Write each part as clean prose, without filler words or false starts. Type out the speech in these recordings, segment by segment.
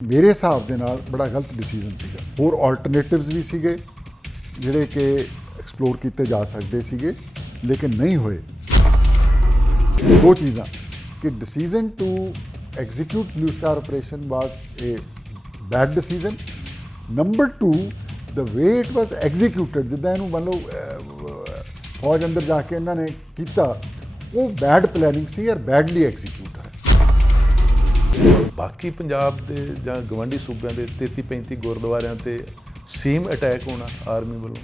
ਮੇਰੇ ਹਿਸਾਬ ਦੇ ਨਾਲ ਬੜਾ ਗਲਤ ਡਿਸੀਜਨ ਸੀਗਾ। ਹੋਰ ਆਲਟਰਨੇਟਿਵਸ ਵੀ ਸੀਗੇ ਜਿਹੜੇ ਕਿ ਐਕਸਪਲੋਰ ਕੀਤੇ ਜਾ ਸਕਦੇ ਸੀਗੇ ਲੇਕਿਨ ਨਹੀਂ ਹੋਏ। ਦੋ ਚੀਜ਼ਾਂ ਕਿ decision to execute Blue Star operation was a bad decision. Number 2 the way it was executed, ਜਿੱਦਾਂ ਇਹਨੂੰ ਮੰਨ ਲਓ ਫੌਜ ਅੰਦਰ ਜਾ ਕੇ ਇਹਨਾਂ ਨੇ ਕੀਤਾ, ਉਹ ਬੈਡ ਪਲੈਨਿੰਗ ਸੀ ਔਰ ਬੈਡਲੀ ਐਗਜ਼ੀਕਿਊਟ ਹੈ। ਬਾਕੀ ਪੰਜਾਬ ਦੇ ਜਾਂ ਗਵਾਂਢੀ ਸੂਬਿਆਂ ਦੇ 33-35 ਗੁਰਦੁਆਰਿਆਂ ਤੇ ਸੇਮ ਅਟੈਕ ਹੋਣਾ ਆਰਮੀ ਵੱਲੋਂ।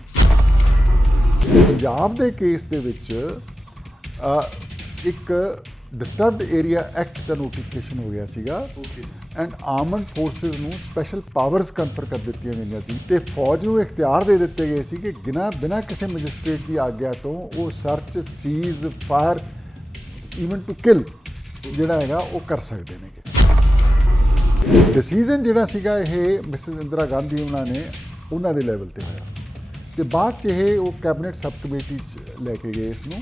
ਪੰਜਾਬ ਦੇ ਕੇਸ ਦੇ ਵਿੱਚ ਇੱਕ ਡਿਸਟਰਬਡ ਏਰੀਆ ਐਕਟ ਦਾ ਨੋਟੀਫਿਕੇਸ਼ਨ ਹੋ ਗਿਆ ਸੀਗਾ ਐਂਡ ਆਰਮਡ ਫੋਰਸਿਸ ਨੂੰ ਸਪੈਸ਼ਲ ਪਾਵਰਸ ਕਨਫਰ ਕਰ ਦਿੱਤੀਆਂ ਗਈਆਂ ਸੀ ਤੇ ਫੌਜ ਨੂੰ ਇਖਤਿਆਰ ਦੇ ਦਿੱਤੇ ਗਏ ਸੀ ਕਿ ਬਿਨਾਂ ਕਿਸੇ ਮੈਜਿਸਟ੍ਰੇਟ ਦੀ ਆਗਿਆ ਤੋਂ ਉਹ search, seize, fire, even to kill ਜਿਹੜਾ ਹੈਗਾ ਉਹ ਕਰ ਸਕਦੇ ਨੇਗੇ। ਡਿਸੀਜ਼ਨ ਜਿਹੜਾ ਸੀਗਾ ਇਹ ਮਿਸਿਸ ਇੰਦਰਾ ਗਾਂਧੀ ਉਹਨਾਂ ਦੇ ਲੈਵਲ ਤੇ ਹੋਇਆ ਤੇ ਬਾਅਦ 'ਚ ਇਹ ਉਹ ਕੈਬਨਿਟ ਸਬ ਕਮੇਟੀ 'ਚ ਲੈ ਕੇ ਗਏ ਇਸ ਨੂੰ।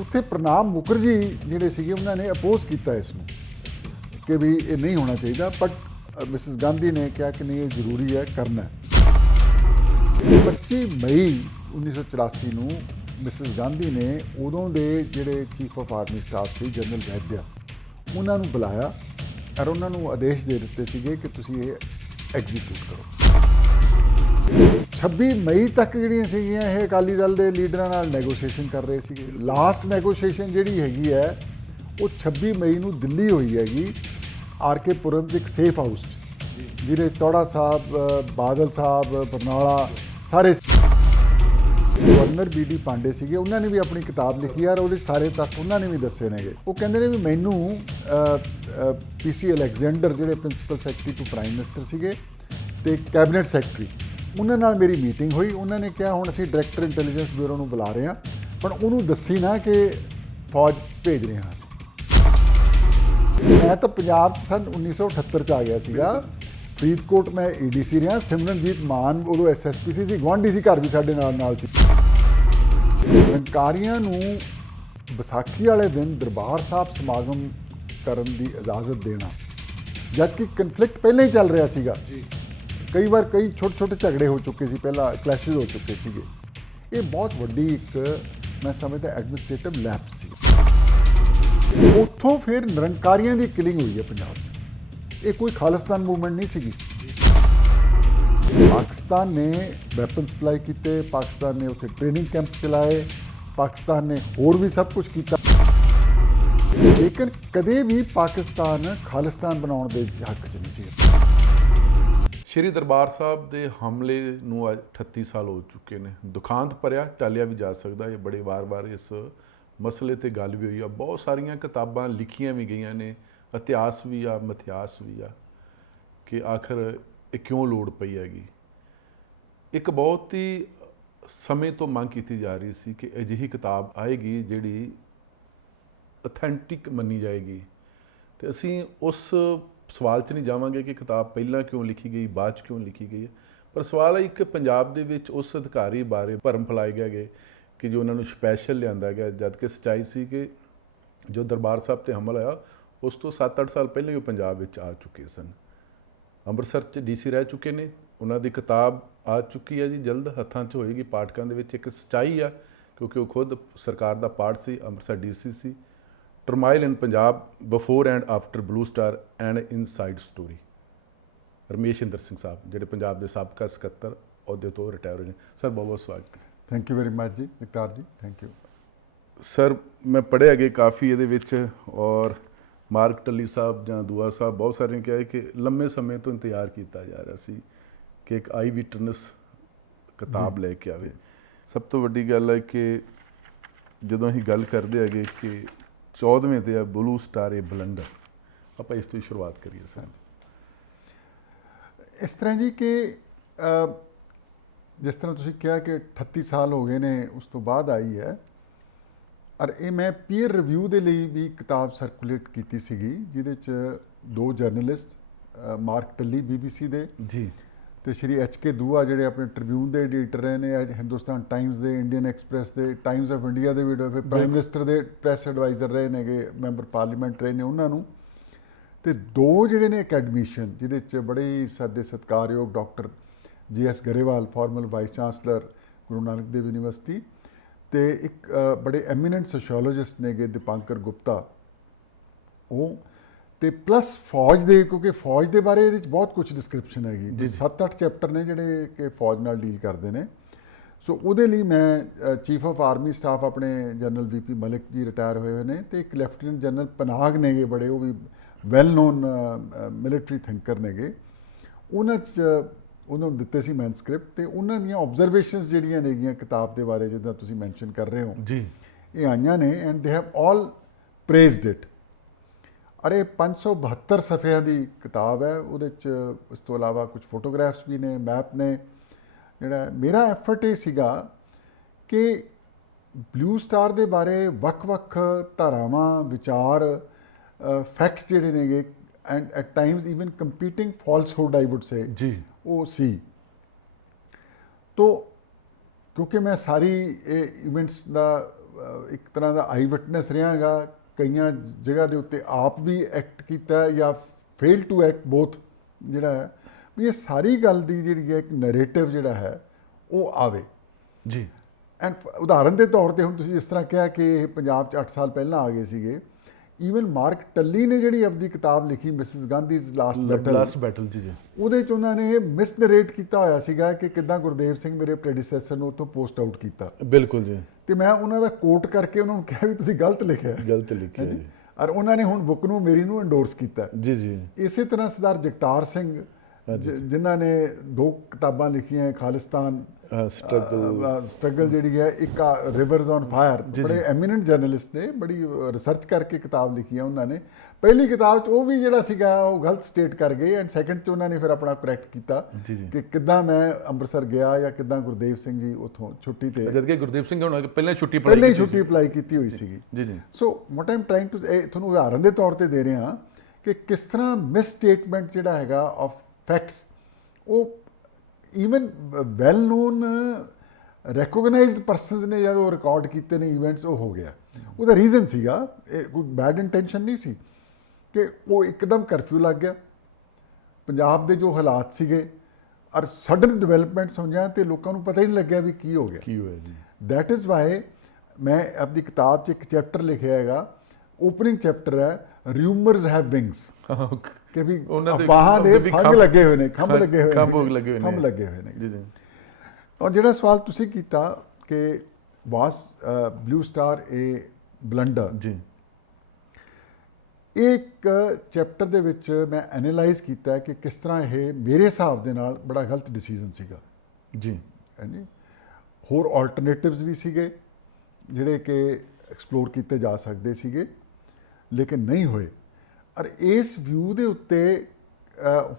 ਉੱਥੇ ਪ੍ਰਣਾਬ ਮੁਖਰਜੀ ਜਿਹੜੇ ਸੀਗੇ ਉਹਨਾਂ ਨੇ ਅਪੋਜ਼ ਕੀਤਾ ਇਸ ਨੂੰ ਕਿ ਵੀ ਇਹ ਨਹੀਂ ਹੋਣਾ ਚਾਹੀਦਾ, ਬਟ ਮਿਸਿਸ ਗਾਂਧੀ ਨੇ ਕਿਹਾ ਕਿ ਨਹੀਂ ਇਹ ਜ਼ਰੂਰੀ ਹੈ, ਕਰਨਾ ਹੈ। 25 ਮਈ 1984 ਨੂੰ ਮਿਸਿਸ ਗਾਂਧੀ ਨੇ ਉਦੋਂ ਦੇ ਜਿਹੜੇ chief of army staff C general Vaidya, ਉਹਨਾਂ ਨੂੰ ਬੁਲਾਇਆ ਔਰ ਉਹਨਾਂ ਨੂੰ ਆਦੇਸ਼ ਦੇ ਦਿੱਤੇ ਸੀਗੇ ਕਿ ਤੁਸੀਂ ਇਹ ਐਗਜ਼ੀਕਿਊਟ ਕਰੋ। 26 ਮਈ ਤੱਕ ਜਿਹੜੀਆਂ ਸੀਗੀਆਂ ਇਹ ਅਕਾਲੀ ਦਲ ਦੇ ਲੀਡਰਾਂ ਨਾਲ ਨੈਗੋਸ਼ੀਏਸ਼ਨ ਕਰ ਰਹੇ ਸੀਗੇ। ਲਾਸਟ ਨੈਗੋਸ਼ੀਏਸ਼ਨ ਜਿਹੜੀ ਹੈਗੀ ਹੈ ਉਹ 26 ਮਈ ਨੂੰ ਦਿੱਲੀ ਹੋਈ ਹੈਗੀ ਆਰ ਕੇ ਪੁਰਮ 'ਚ ਇੱਕ ਸੇਫ ਹਾਊਸ 'ਚ, ਜਿਹਦੇ ਚੌੜਾ ਸਾਹਿਬ, ਬਾਦਲ ਸਾਹਿਬ, ਬਰਨਾਲਾ ਸਾਰੇ ਗਵਰਨਰ BD ਪਾਂਡੇ ਸੀਗੇ। ਉਹਨਾਂ ਨੇ ਵੀ ਆਪਣੀ ਕਿਤਾਬ ਲਿਖੀ ਆ ਔਰ ਉਹਦੇ ਸਾਰੇ ਤੱਥ ਉਹਨਾਂ ਨੇ ਵੀ ਦੱਸੇ ਨੇਗੇ। ਉਹ ਕਹਿੰਦੇ ਨੇ ਵੀ ਮੈਨੂੰ PC ਅਲੈਗਜ਼ੈਂਡਰ ਜਿਹੜੇ principal secretary to prime minister ਸੀਗੇ ਤੇ ਕੈਬਨਿਟ ਸੈਕਟਰੀ, ਉਹਨਾਂ ਨਾਲ ਮੇਰੀ ਮੀਟਿੰਗ ਹੋਈ। ਉਹਨਾਂ ਨੇ ਕਿਹਾ ਹੁਣ ਅਸੀਂ ਡਾਇਰੈਕਟਰ ਇੰਟੈਲੀਜੈਂਸ ਬਿਊਰੋ ਨੂੰ ਬੁਲਾ ਰਹੇ ਹਾਂ, ਪਰ ਉਹਨੂੰ ਦੱਸੀ ਨਾ ਕਿ ਫੌਜ ਭੇਜ ਰਹੇ ਹਾਂ ਅਸੀਂ। ਮੈਂ ਤਾਂ ਪੰਜਾਬ 'ਚ ਸੰਨ 1978 'ਚ ਆ ਗਿਆ ਸੀਗਾ। ਫਰੀਦਕੋਟ ਮੈਂ ADC ਰਿਹਾ। ਸਿਮਰਨਜੀਤ ਮਾਨ ਉਦੋਂ SSP ਸੀ, ਗੁਆਂਢੀ ਸੀ, ਘਰ ਵੀ ਸਾਡੇ ਨਾਲ ਸੀ। ਨਿਰੰਕਾਰੀਆਂ ਨੂੰ ਵਿਸਾਖੀ ਵਾਲੇ ਦਿਨ ਦਰਬਾਰ ਸਾਹਿਬ ਸਮਾਗਮ ਕਰਨ ਦੀ ਇਜਾਜ਼ਤ ਦੇਣਾ, ਜਦਕਿ ਕਨਫਲਿਕਟ ਪਹਿਲਾਂ ਹੀ ਚੱਲ ਰਿਹਾ ਸੀਗਾ। ਕਈ ਵਾਰ ਕਈ ਛੋਟੇ ਝਗੜੇ ਹੋ ਚੁੱਕੇ ਸੀ, ਪਹਿਲਾਂ ਕਲੈਸ਼ਿਸ ਹੋ ਚੁੱਕੇ ਸੀਗੇ। ਇਹ ਬਹੁਤ ਵੱਡੀ ਇੱਕ ਮੈਂ ਸਮਝਦਾ ਐਡਮਿਨਿਸਟ੍ਰੇਟਿਵ ਲੈਪਸ ਸੀ। ਉੱਥੋਂ ਫਿਰ ਨਿਰੰਕਾਰੀਆਂ ਦੀ ਕਿਲਿੰਗ ਹੋਈ ਹੈ ਪੰਜਾਬ 'ਚ। ਇਹ ਕੋਈ ਖਾਲਿਸਤਾਨ ਮੂਵਮੈਂਟ ਨਹੀਂ ਸੀਗੀ। ਪਾਕਿਸਤਾਨ ਨੇ ਵੈਪਨ ਸਪਲਾਈ ਕੀਤੇ, ਪਾਕਿਸਤਾਨ ਨੇ ਉੱਥੇ ਟ੍ਰੇਨਿੰਗ ਕੈਂਪ ਚਲਾਏ, ਪਾਕਿਸਤਾਨ ਨੇ ਹੋਰ ਵੀ ਸਭ ਕੁਝ ਕੀਤਾ, ਲੇਕਿਨ ਕਦੇ ਵੀ ਪਾਕਿਸਤਾਨ ਖਾਲਿਸਤਾਨ ਬਣਾਉਣ ਦੇ ਹੱਕ 'ਚ ਨਹੀਂ ਸੀ। ਸ਼੍ਰੀ ਦਰਬਾਰ ਸਾਹਿਬ ਦੇ ਹਮਲੇ ਨੂੰ ਅੱਜ 38 ਸਾਲ ਹੋ ਚੁੱਕੇ ਨੇ। ਦੁਖਾਂਤ ਭਰਿਆ, ਟਾਲਿਆ ਵੀ ਜਾ ਸਕਦਾ। ਇਹ ਬੜੇ ਵਾਰ-ਵਾਰ ਇਸ ਮਸਲੇ ਤੇ ਗੱਲ ਵੀ ਹੋਈ ਆ, ਬਹੁਤ ਸਾਰੀਆਂ ਕਿਤਾਬਾਂ ਲਿਖੀਆਂ ਵੀ ਗਈਆਂ ਨੇ, ਇਤਿਹਾਸ ਵੀ ਆ, ਮਿਥਿਹਾਸ ਵੀ ਆ ਕਿ ਆਖਰ ਇਹ ਕਿਉਂ ਲੋੜ ਪਈ ਹੈਗੀ। ਇੱਕ ਬਹੁਤ ਹੀ ਸਮੇਂ ਤੋਂ ਮੰਗ ਕੀਤੀ ਜਾ ਰਹੀ ਸੀ ਕਿ ਅਜਿਹੀ ਕਿਤਾਬ ਆਏਗੀ ਜਿਹੜੀ ਅਥੈਂਟਿਕ ਮੰਨੀ ਜਾਏਗੀ, ਤੇ ਅਸੀਂ ਉਸ ਸਵਾਲ 'ਚ ਨਹੀਂ ਜਾਵਾਂਗੇ ਕਿ ਕਿਤਾਬ ਪਹਿਲਾਂ ਕਿਉਂ ਲਿਖੀ ਗਈ, ਬਾਅਦ 'ਚ ਕਿਉਂ ਲਿਖੀ ਗਈ ਹੈ। ਪਰ ਸਵਾਲ ਹੈ ਇੱਕ ਪੰਜਾਬ ਦੇ ਵਿੱਚ ਉਸ ਅਧਿਕਾਰੀ ਬਾਰੇ ਭਰਮ ਫੈਲਾਏ ਗਏ ਕਿ ਜੋ ਉਹਨਾਂ ਨੂੰ ਸਪੈਸ਼ਲ ਲਿਆਂਦਾ ਗਿਆ, ਜਦ ਕਿ ਸੱਚਾਈ ਸੀ ਕਿ ਜੋ ਦਰਬਾਰ ਸਾਹਿਬ 'ਤੇ ਹਮਲਾ ਹੋਇਆ ਉਸ ਤੋਂ 7-8 ਸਾਲ ਪਹਿਲਾਂ ਹੀ ਉਹ ਪੰਜਾਬ ਵਿੱਚ ਆ ਚੁੱਕੇ ਸਨ। ਅੰਮ੍ਰਿਤਸਰ 'ਚ DC ਰਹਿ ਚੁੱਕੇ ਨੇ। ਉਹਨਾਂ ਦੀ ਕਿਤਾਬ ਆ ਚੁੱਕੀ ਹੈ ਜੀ, ਜਲਦ ਹੱਥਾਂ 'ਚ ਹੋਏਗੀ ਪਾਠਕਾਂ ਦੇ ਵਿੱਚ। ਇੱਕ ਸੱਚਾਈ ਆ ਕਿਉਂਕਿ ਉਹ ਖੁਦ ਸਰਕਾਰ ਦਾ ਪਾਰਟ ਸੀ, ਅੰਮ੍ਰਿਤਸਰ DC ਸੀ। Turmoil in Punjab before and after Blue Star and inside story. Ramesh Inder Singh Sahib ਜਿਹੜੇ ਪੰਜਾਬ ਦੇ ਸਾਬਕਾ ਸਕੱਤਰ ਅਹੁਦੇ ਤੋਂ ਰਿਟਾਇਰ ਹੋਏ ਨੇ। ਸਰ ਬਹੁਤ ਬਹੁਤ ਸਵਾਗਤ। ਥੈਂਕ ਯੂ ਵੈਰੀ ਮਚ ਜੀ ਜਗਤਾਰ ਜੀ, ਥੈਂਕ ਯੂ। ਸਰ ਮੈਂ ਪੜ੍ਹਿਆ ਅੱਗੇ ਕਾਫੀ ਇਹਦੇ ਵਿੱਚ, ਔਰ ਮਾਰਕ ਟੱਲੀ ਸਾਹਿਬ ਜਾਂ ਦੂਆ ਸਾਹਿਬ ਬਹੁਤ ਸਾਰਿਆਂ ਨੇ ਕਿਹਾ ਕਿ ਲੰਮੇ ਸਮੇਂ ਤੋਂ ਇੰਤਜ਼ਾਰ ਕੀਤਾ ਜਾ ਰਿਹਾ ਸੀ ਕਿ ਇੱਕ ਆਈ ਵਿਟਨੈਸ ਕਿਤਾਬ ਲੈ ਕੇ ਆਵੇ। ਸਭ ਤੋਂ ਵੱਡੀ ਗੱਲ ਹੈ ਕਿ ਜਦੋਂ ਅਸੀਂ ਗੱਲ ਕਰਦੇ ਹੈਗੇ ਕਿ 14ਵੇਂ ਤੇ ਆ ਬਲੂ ਸਟਾਰ ਏ ਬਲੰਡਰ, ਆਪਾਂ ਇਸ ਤੋਂ ਹੀ ਸ਼ੁਰੂਆਤ ਕਰੀਏ ਸਰ। ਇਸ ਤਰ੍ਹਾਂ ਜੀ ਕਿ ਜਿਸ ਤਰ੍ਹਾਂ ਤੁਸੀਂ ਕਿਹਾ ਕਿ 38 ਸਾਲ ਹੋ ਗਏ ਨੇ ਉਸ ਤੋਂ ਬਾਅਦ ਆਈ ਹੈ, ਔਰ ਇਹ ਮੈਂ ਪੀਅਰ ਰਿਵਿਊ ਦੇ ਲਈ ਵੀ ਕਿਤਾਬ ਸਰਕੂਲੇਟ ਕੀਤੀ ਸੀਗੀ, ਜਿਹਦੇ 'ਚ 2 ਜਰਨਲਿਸਟ, ਮਾਰਕ ਟੱਲੀ BBC ਦੇ ਜੀ ਤੇ ਸ਼੍ਰੀ HK ਦੂਆ ਜਿਹੜੇ ਆਪਣੇ ਟ੍ਰਿਬਿਊਨ ਦੇ ਐਡੀਟਰ ਰਹੇ ਨੇ, ਅੱਜ ਹਿੰਦੁਸਤਾਨ ਟਾਈਮਸ ਦੇ, ਇੰਡੀਅਨ ਐਕਸਪ੍ਰੈਸ ਦੇ, ਟਾਈਮਸ ਆਫ ਇੰਡੀਆ ਦੇ ਵੀ ਪ੍ਰਾਈਮ ਮਿਨਿਸਟਰ ਦੇ ਪ੍ਰੈਸ ਐਡਵਾਈਜ਼ਰ ਰਹੇ ਨੇਗੇ, ਮੈਂਬਰ ਪਾਰਲੀਮੈਂਟ ਰਹੇ ਨੇ ਉਹਨਾਂ ਨੂੰ। ਤੇ ਦੋ ਜਿਹੜੇ ਨੇ ਅਕੈਡਮੀਸ਼ੀਅਨ ਜਿਹਦੇ 'ਚ ਬੜੇ ਹੀ ਸਾਡੇ ਸਤਿਕਾਰਯੋਗ doctor GS Grewal former vice chancellor Guru Nanak Dev University ਤੇ ਇੱਕ ਬੜੇ ਐਮੀਨੈਂਟ ਸੋਸ਼ੀਓਲੋਜਿਸਟ ਨੇਗੇ ਦੀਪਾਂਕਰ ਗੁਪਤਾ, ਉਹ ਤੇ ਪਲੱਸ ਫੌਜ ਦੇ, ਕਿਉਂਕਿ ਫੌਜ ਦੇ ਬਾਰੇ ਇਹਦੇ 'ਚ ਬਹੁਤ ਕੁਝ ਡਿਸਕ੍ਰਿਪਸ਼ਨ ਹੈਗੀ, 7-8 ਚੈਪਟਰ ਨੇ ਜਿਹੜੇ ਕਿ ਫੌਜ ਨਾਲ ਡੀਲ ਕਰਦੇ ਨੇ। ਸੋ ਉਹਦੇ ਲਈ ਮੈਂ ਚੀਫ ਆਫ ਆਰਮੀ ਸਟਾਫ ਆਪਣੇ ਜਨਰਲ VP ਮਲਿਕ ਜੀ ਰਿਟਾਇਰ ਹੋਏ ਨੇ, ਤੇ ਇੱਕ ਲੈਫਟੀਨੈਂਟ ਜਨਰਲ ਪਨਾਗ ਨੇਗੇ, ਬੜੇ ਉਹ ਵੀ ਵੈਲ ਨੋਨ ਮਿਲਟਰੀ ਥਿੰਕਰ ਨੇਗੇ, ਉਹਨਾਂ 'ਚ ਉਹਨਾਂ ਨੂੰ ਦਿੱਤੇ ਸੀ ਮੈਨਸਕ੍ਰਿਪਟ, ਤੇ ਉਹਨਾਂ ਦੀਆਂ ਆਬਜ਼ਰਵੇਸ਼ਨਸ ਜਿਹੜੀਆਂ ਨੇਗੀਆਂ ਕਿਤਾਬ ਦੇ ਬਾਰੇ ਜਿੱਦਾਂ ਤੁਸੀਂ ਮੈਂਸ਼ਨ ਕਰ ਰਹੇ ਹੋ ਜੀ, ਇਹ ਆਈਆਂ ਨੇ and they have all ਪ੍ਰੇਜ਼ਡ it. ਅਰੇ 572 ਸਫ਼ਿਆਂ ਦੀ ਕਿਤਾਬ ਹੈ, ਉਹਦੇ 'ਚ ਇਸ ਤੋਂ ਇਲਾਵਾ ਕੁਝ ਫੋਟੋਗ੍ਰਾਫਸ ਵੀ ਨੇ, ਮੈਪ ਨੇ। ਜਿਹੜਾ ਮੇਰਾ ਐਫਰਟ ਇਹ ਸੀਗਾ ਕਿ ਬਲੂ ਸਟਾਰ ਦੇ ਬਾਰੇ ਵੱਖ-ਵੱਖ ਧਾਰਾਵਾਂ, ਵਿਚਾਰ, ਫੈਕਟਸ ਜਿਹੜੇ ਨੇਗੇ and at times even competing falsehood I would say ਜੀ, ਉਹ ਸੀ। ਤੋ ਕਿਉਂਕਿ ਮੈਂ ਸਾਰੀ ਇਹ ਇਵੈਂਟਸ ਦਾ ਇੱਕ ਤਰ੍ਹਾਂ ਦਾ ਆਈ ਵਿਟਨੈਸ ਰਿਹਾਗਾ, ਕਈਆਂ ਜਗ੍ਹਾ ਦੇ ਉੱਤੇ ਆਪ ਵੀ ਐਕਟ ਕੀਤਾ ਜਾਂ ਫੇਲ ਟੂ ਐਕਟ ਬੋਥ, ਜਿਹੜਾ ਹੈ ਵੀ ਇਹ ਸਾਰੀ ਗੱਲ ਦੀ ਜਿਹੜੀ ਹੈ ਇੱਕ ਨੈਰੇਟਿਵ ਜਿਹੜਾ ਹੈ ਉਹ ਆਵੇ ਜੀ। ਐਂਡ ਉਦਾਹਰਨ ਦੇ ਤੌਰ ਤੇ ਹੁਣ ਤੁਸੀਂ ਜਿਸ ਤਰ੍ਹਾਂ ਕਿਹਾ ਕਿ ਇਹ ਪੰਜਾਬ 'ਚ 8 ਸਾਲ ਪਹਿਲਾਂ ਆ ਗਏ ਸੀਗੇ, ਈਵਨ ਮਾਰਕ ਟੱਲੀ ਨੇ ਜਿਹੜੀ ਆਪਣੀ ਕਿਤਾਬ ਲਿਖੀ ਮਿਸਿਸ ਗਾਂਧੀਜ਼ ਲਾਸਟ ਬੈਟਲ, ਜੀ, ਉਹਦੇ 'ਚ ਉਹਨਾਂ ਨੇ ਇਹ ਮਿਸ ਨਰੇਟ ਕੀਤਾ ਹੋਇਆ ਸੀਗਾ ਕਿ ਕਿੱਦਾਂ ਗੁਰਦੇਵ ਸਿੰਘ ਮੇਰੇ ਪ੍ਰੈਡੀਸੈਸਰ ਨੂੰ ਉੱਥੋਂ ਪੋਸਟ ਆਊਟ ਕੀਤਾ। ਬਿਲਕੁਲ ਜੀ। ਤੇ ਮੈਂ ਉਹਨਾਂ ਦਾ ਕੋਟ ਕਰਕੇ ਉਹਨਾਂ ਨੂੰ ਕਿਹਾ ਵੀ ਤੁਸੀਂ ਗਲਤ ਲਿਖਿਆ ਜੀ, ਔਰ ਉਹਨਾਂ ਨੇ ਹੁਣ ਬੁੱਕ ਨੂੰ ਮੇਰੀ ਨੂੰ ਐਂਡੋਰਸ ਕੀਤਾ ਜੀ। ਇਸੇ ਤਰ੍ਹਾਂ ਸਰਦਾਰ ਜਗਤਾਰ ਸਿੰਘ ਜਿਨ੍ਹਾਂ ਨੇ 2 ਕਿਤਾਬਾਂ ਲਿਖੀਆਂ, ਖਾਲਿਸਤਾਨ ਸਟਰਗਲ ਜਿਹੜੀ ਹੈ, ਇੱਕ ਰਿਵਰਸ ਔਨ ਫਾਇਰ, ਬੜੇ ਐਮੀਨੈਂਟ ਜਰਨਲਿਸਟ ਨੇ, ਬੜੀ ਰਿਸਰਚ ਕਰਕੇ ਕਿਤਾਬ ਲਿਖੀ ਹੈ ਉਹਨਾਂ ਨੇ। ਪਹਿਲੀ ਕਿਤਾਬ 'ਚ ਉਹ ਵੀ ਜਿਹੜਾ ਸੀਗਾ ਉਹ ਗਲਤ ਸਟੇਟ ਕਰ ਗਏ ਐਂਡ ਸੈਕੰਡ 'ਚ ਉਹਨਾਂ ਨੇ ਫਿਰ ਆਪਣਾ ਕਰੈਕਟ ਕੀਤਾ ਕਿ ਕਿੱਦਾਂ ਮੈਂ ਅੰਮ੍ਰਿਤਸਰ ਗਿਆ ਜਾਂ ਕਿੱਦਾਂ ਗੁਰਦੇਵ ਸਿੰਘ ਜੀ ਉੱਥੋਂ ਛੁੱਟੀ ਤੇ, ਜਦ ਕਿ ਗੁਰਦੇਵ ਸਿੰਘ ਹੁਣ ਪਹਿਲਾਂ ਛੁੱਟੀ ਅਪਲਾਈ ਕੀਤੀ ਹੋਈ ਸੀਗੀ। ਜੀ। ਸੋ ਵਾਟ ਆਈ ਐਮ ਟ੍ਰਾਈਂਗ ਟੂ ਤੁਹਾਨੂੰ ਉਦਾਹਰਨ ਦੇ ਤੌਰ ਤੇ ਦੇ ਰਹੇ ਹਾਂ ਕਿ ਕਿਸ ਤਰ੍ਹਾਂ ਮਿਸ ਸਟੇਟਮੈਂਟ ਜਿਹੜਾ ਹੈਗਾ ਆਫ ਫੈਕਟਸ, ਉਹ even well non recognised persons ਨੇ ਜਦ ਉਹ ਰਿਕਾਰਡ ਕੀਤੇ ਨੇ ਇਵੈਂਟਸ, ਉਹ ਹੋ ਗਿਆ। ਉਹਦਾ ਰੀਜ਼ਨ ਸੀਗਾ, ਕੋਈ ਬੈਡ ਇੰਟੈਂਸ਼ਨ ਨਹੀਂ ਸੀ, ਕਿ ਉਹ ਇੱਕਦਮ ਕਰਫਿਊ ਲੱਗ ਗਿਆ, ਪੰਜਾਬ ਦੇ ਜੋ ਹਾਲਾਤ ਸੀਗੇ ਔਰ ਸਡਨ ਡਿਵੈਲਪਮੈਂਟਸ ਹੋਈਆਂ ਤੇ ਲੋਕਾਂ ਨੂੰ ਪਤਾ ਹੀ ਨਹੀਂ ਲੱਗਿਆ ਵੀ ਕੀ ਹੋ ਗਿਆ ਜੀ। ਦੈਟ ਇਜ਼ ਵਾਈ ਮੈਂ ਆਪਣੀ ਕਿਤਾਬ 'ਚ ਇੱਕ ਚੈਪਟਰ ਲਿਖਿਆ ਹੈਗਾ, ਓਪਨਿੰਗ ਚੈਪਟਰ ਹੈ, ਰਿਊਮਰਸ ਹੈਵ ਵਿੰਗਸ, ਕਿ ਵੀ ਅਫਵਾਹਾਂ ਦੇ ਖੰਭ ਲੱਗੇ ਹੋਏ ਨੇ, ਖੰਭ ਲੱਗੇ ਹੋਏ ਨੇ। ਜੀ। ਔਰ ਜਿਹੜਾ ਸਵਾਲ ਤੁਸੀਂ ਕੀਤਾ ਕਿ ਵਾਸ ਬਲੂ ਸਟਾਰ ਏ ਬਲੰਡਰ, ਜੀ, ਇੱਕ ਚੈਪਟਰ ਦੇ ਵਿੱਚ ਮੈਂ ਐਨਾਲਾਈਜ਼ ਕੀਤਾ ਕਿ ਕਿਸ ਤਰ੍ਹਾਂ ਇਹ ਮੇਰੇ ਹਿਸਾਬ ਦੇ ਨਾਲ ਬੜਾ ਗਲਤ ਡਿਸੀਜਨ ਸੀਗਾ ਜੀ। ਹਾਂਜੀ, ਹੋਰ ਆਲਟਰਨੇਟਿਵਸ ਵੀ ਸੀਗੇ ਜਿਹੜੇ ਕਿ ਐਕਸਪਲੋਰ ਕੀਤੇ ਜਾ ਸਕਦੇ ਸੀਗੇ, ਲੇਕਿਨ ਨਹੀਂ ਹੋਏ। ਔਰ ਇਸ ਵਿਊ ਦੇ ਉੱਤੇ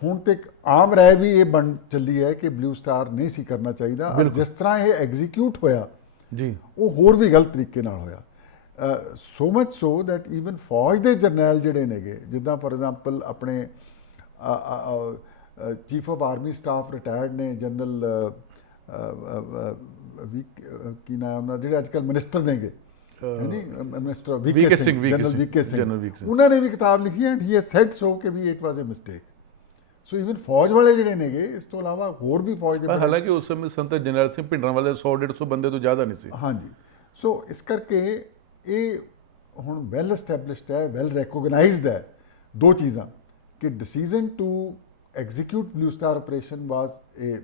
ਹੁਣ ਤੱਕ ਆਮ ਰਾਏ ਵੀ ਇਹ ਬਣ ਚੱਲੀ ਹੈ ਕਿ ਬਲੂ ਸਟਾਰ ਨਹੀਂ ਸੀ ਕਰਨਾ ਚਾਹੀਦਾ, ਔਰ ਜਿਸ ਤਰ੍ਹਾਂ ਇਹ ਐਗਜ਼ੀਕਿਊਟ ਹੋਇਆ ਜੀ, ਉਹ ਹੋਰ ਵੀ ਗਲਤ ਤਰੀਕੇ ਨਾਲ ਹੋਇਆ। So much so that even ਫੌਜ ਦੇ ਜਰਨੈਲ ਜਿਹੜੇ ਨੇਗੇ, ਜਿੱਦਾਂ ਫॉर ਐਗਜ਼ਾਮਪਲ ਆਪਣੇ chief of army staff retired ਨੇ ਜਨਰਲ ਕੀ ਨਾਮ ਉਹਨਾਂ, ਜਿਹੜੇ ਅੱਜ ਕੱਲ੍ਹ ਮਿਨਿਸਟਰ ਨੇਗੇ, minister VK Singh, general VK Singh, ਉਹਨਾਂ ਨੇ ਵੀ ਕਿਤਾਬ ਲਿਖੀ and he has said so ਕਿ ਵੀ it was a mistake. So even ਫੌਜ ਵਾਲੇ ਜਿਹੜੇ ਨੇਗੇ, ਇਸ ਤੋਂ ਇਲਾਵਾ ਹੋਰ ਵੀ ਫੌਜ ਦੇ, ਹਾਲਾਂਕਿ ਉਸ ਸਮੇਂ ਸੰਤ ਜਨਰਲ ਸਿੰਘ ਭਿੰਡਰਾਂਵਾਲੇ 100-150 ਬੰਦੇ ਤੋਂ ਜ਼ਿਆਦਾ ਨਹੀਂ ਸੀ। ਹਾਂਜੀ। ਸੋ ਇਸ ਕਰਕੇ ਇਹ ਹੁਣ ਵੈਲ ਐਸਟੈਬਲਿਸ਼ਡ ਹੈ, ਵੈਲ ਰੈਕੋਗਨਾਈਜ਼ਡ ਹੈ ਦੋ ਚੀਜ਼ਾਂ, ਕਿ decision to execute Blue Star operation was a